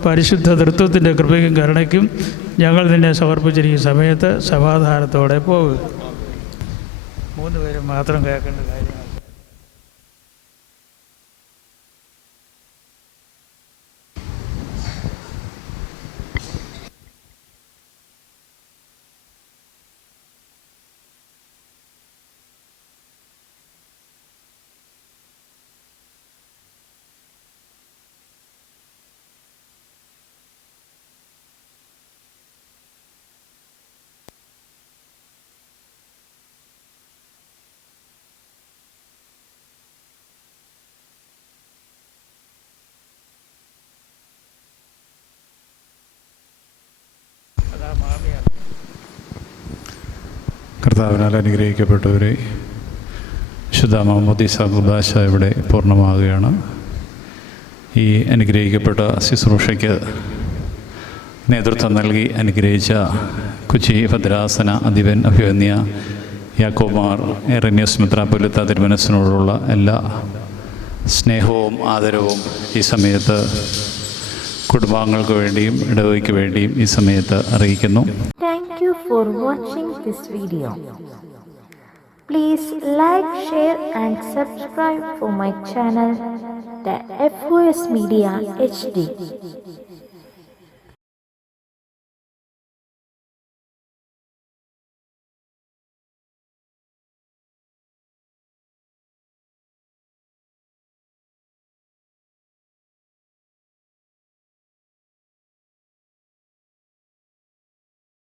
പരിശുദ്ധ തൃത്വത്തിൻ്റെ കൃപയ്ക്കും കരുണയ്ക്കും ഞങ്ങൾ നിന്നെ സമർപ്പിച്ചിരിക്കുന്ന സമയത്ത് സമാധാനത്തോടെ പോകുക. 3 പേരും മാത്രം കേൾക്കേണ്ട കാര്യമാണ്. കർത്താവിനാൽ അനുഗ്രഹിക്കപ്പെട്ടവരെ, വിശുദ്ധ മാമോദീസ കുർബാന ഇവിടെ പൂർണ്ണമാകുകയാണ്. ഈ അനുഗ്രഹിക്കപ്പെട്ട ശുശ്രൂഷയ്ക്ക് നേതൃത്വം നൽകി അനുഗ്രഹിച്ച കൊച്ചി ഭദ്രാസന അധിപൻ അഭിവന്യ യാക്കോബ് എറന്യസ് മെത്രാപ്പൊലീത്ത തിരുമനസിനോടുള്ള എല്ലാ സ്നേഹവും ആദരവും ഈ സമയത്ത് കുടുംബാംഗങ്ങൾക്ക് വേണ്ടിയും ഇടവകയ്ക്ക് വേണ്ടിയും ഈ സമയത്ത് അറിയിക്കുന്നു. Thank you for watching this video. Please like, share and subscribe for my channel, the FOS Media HD.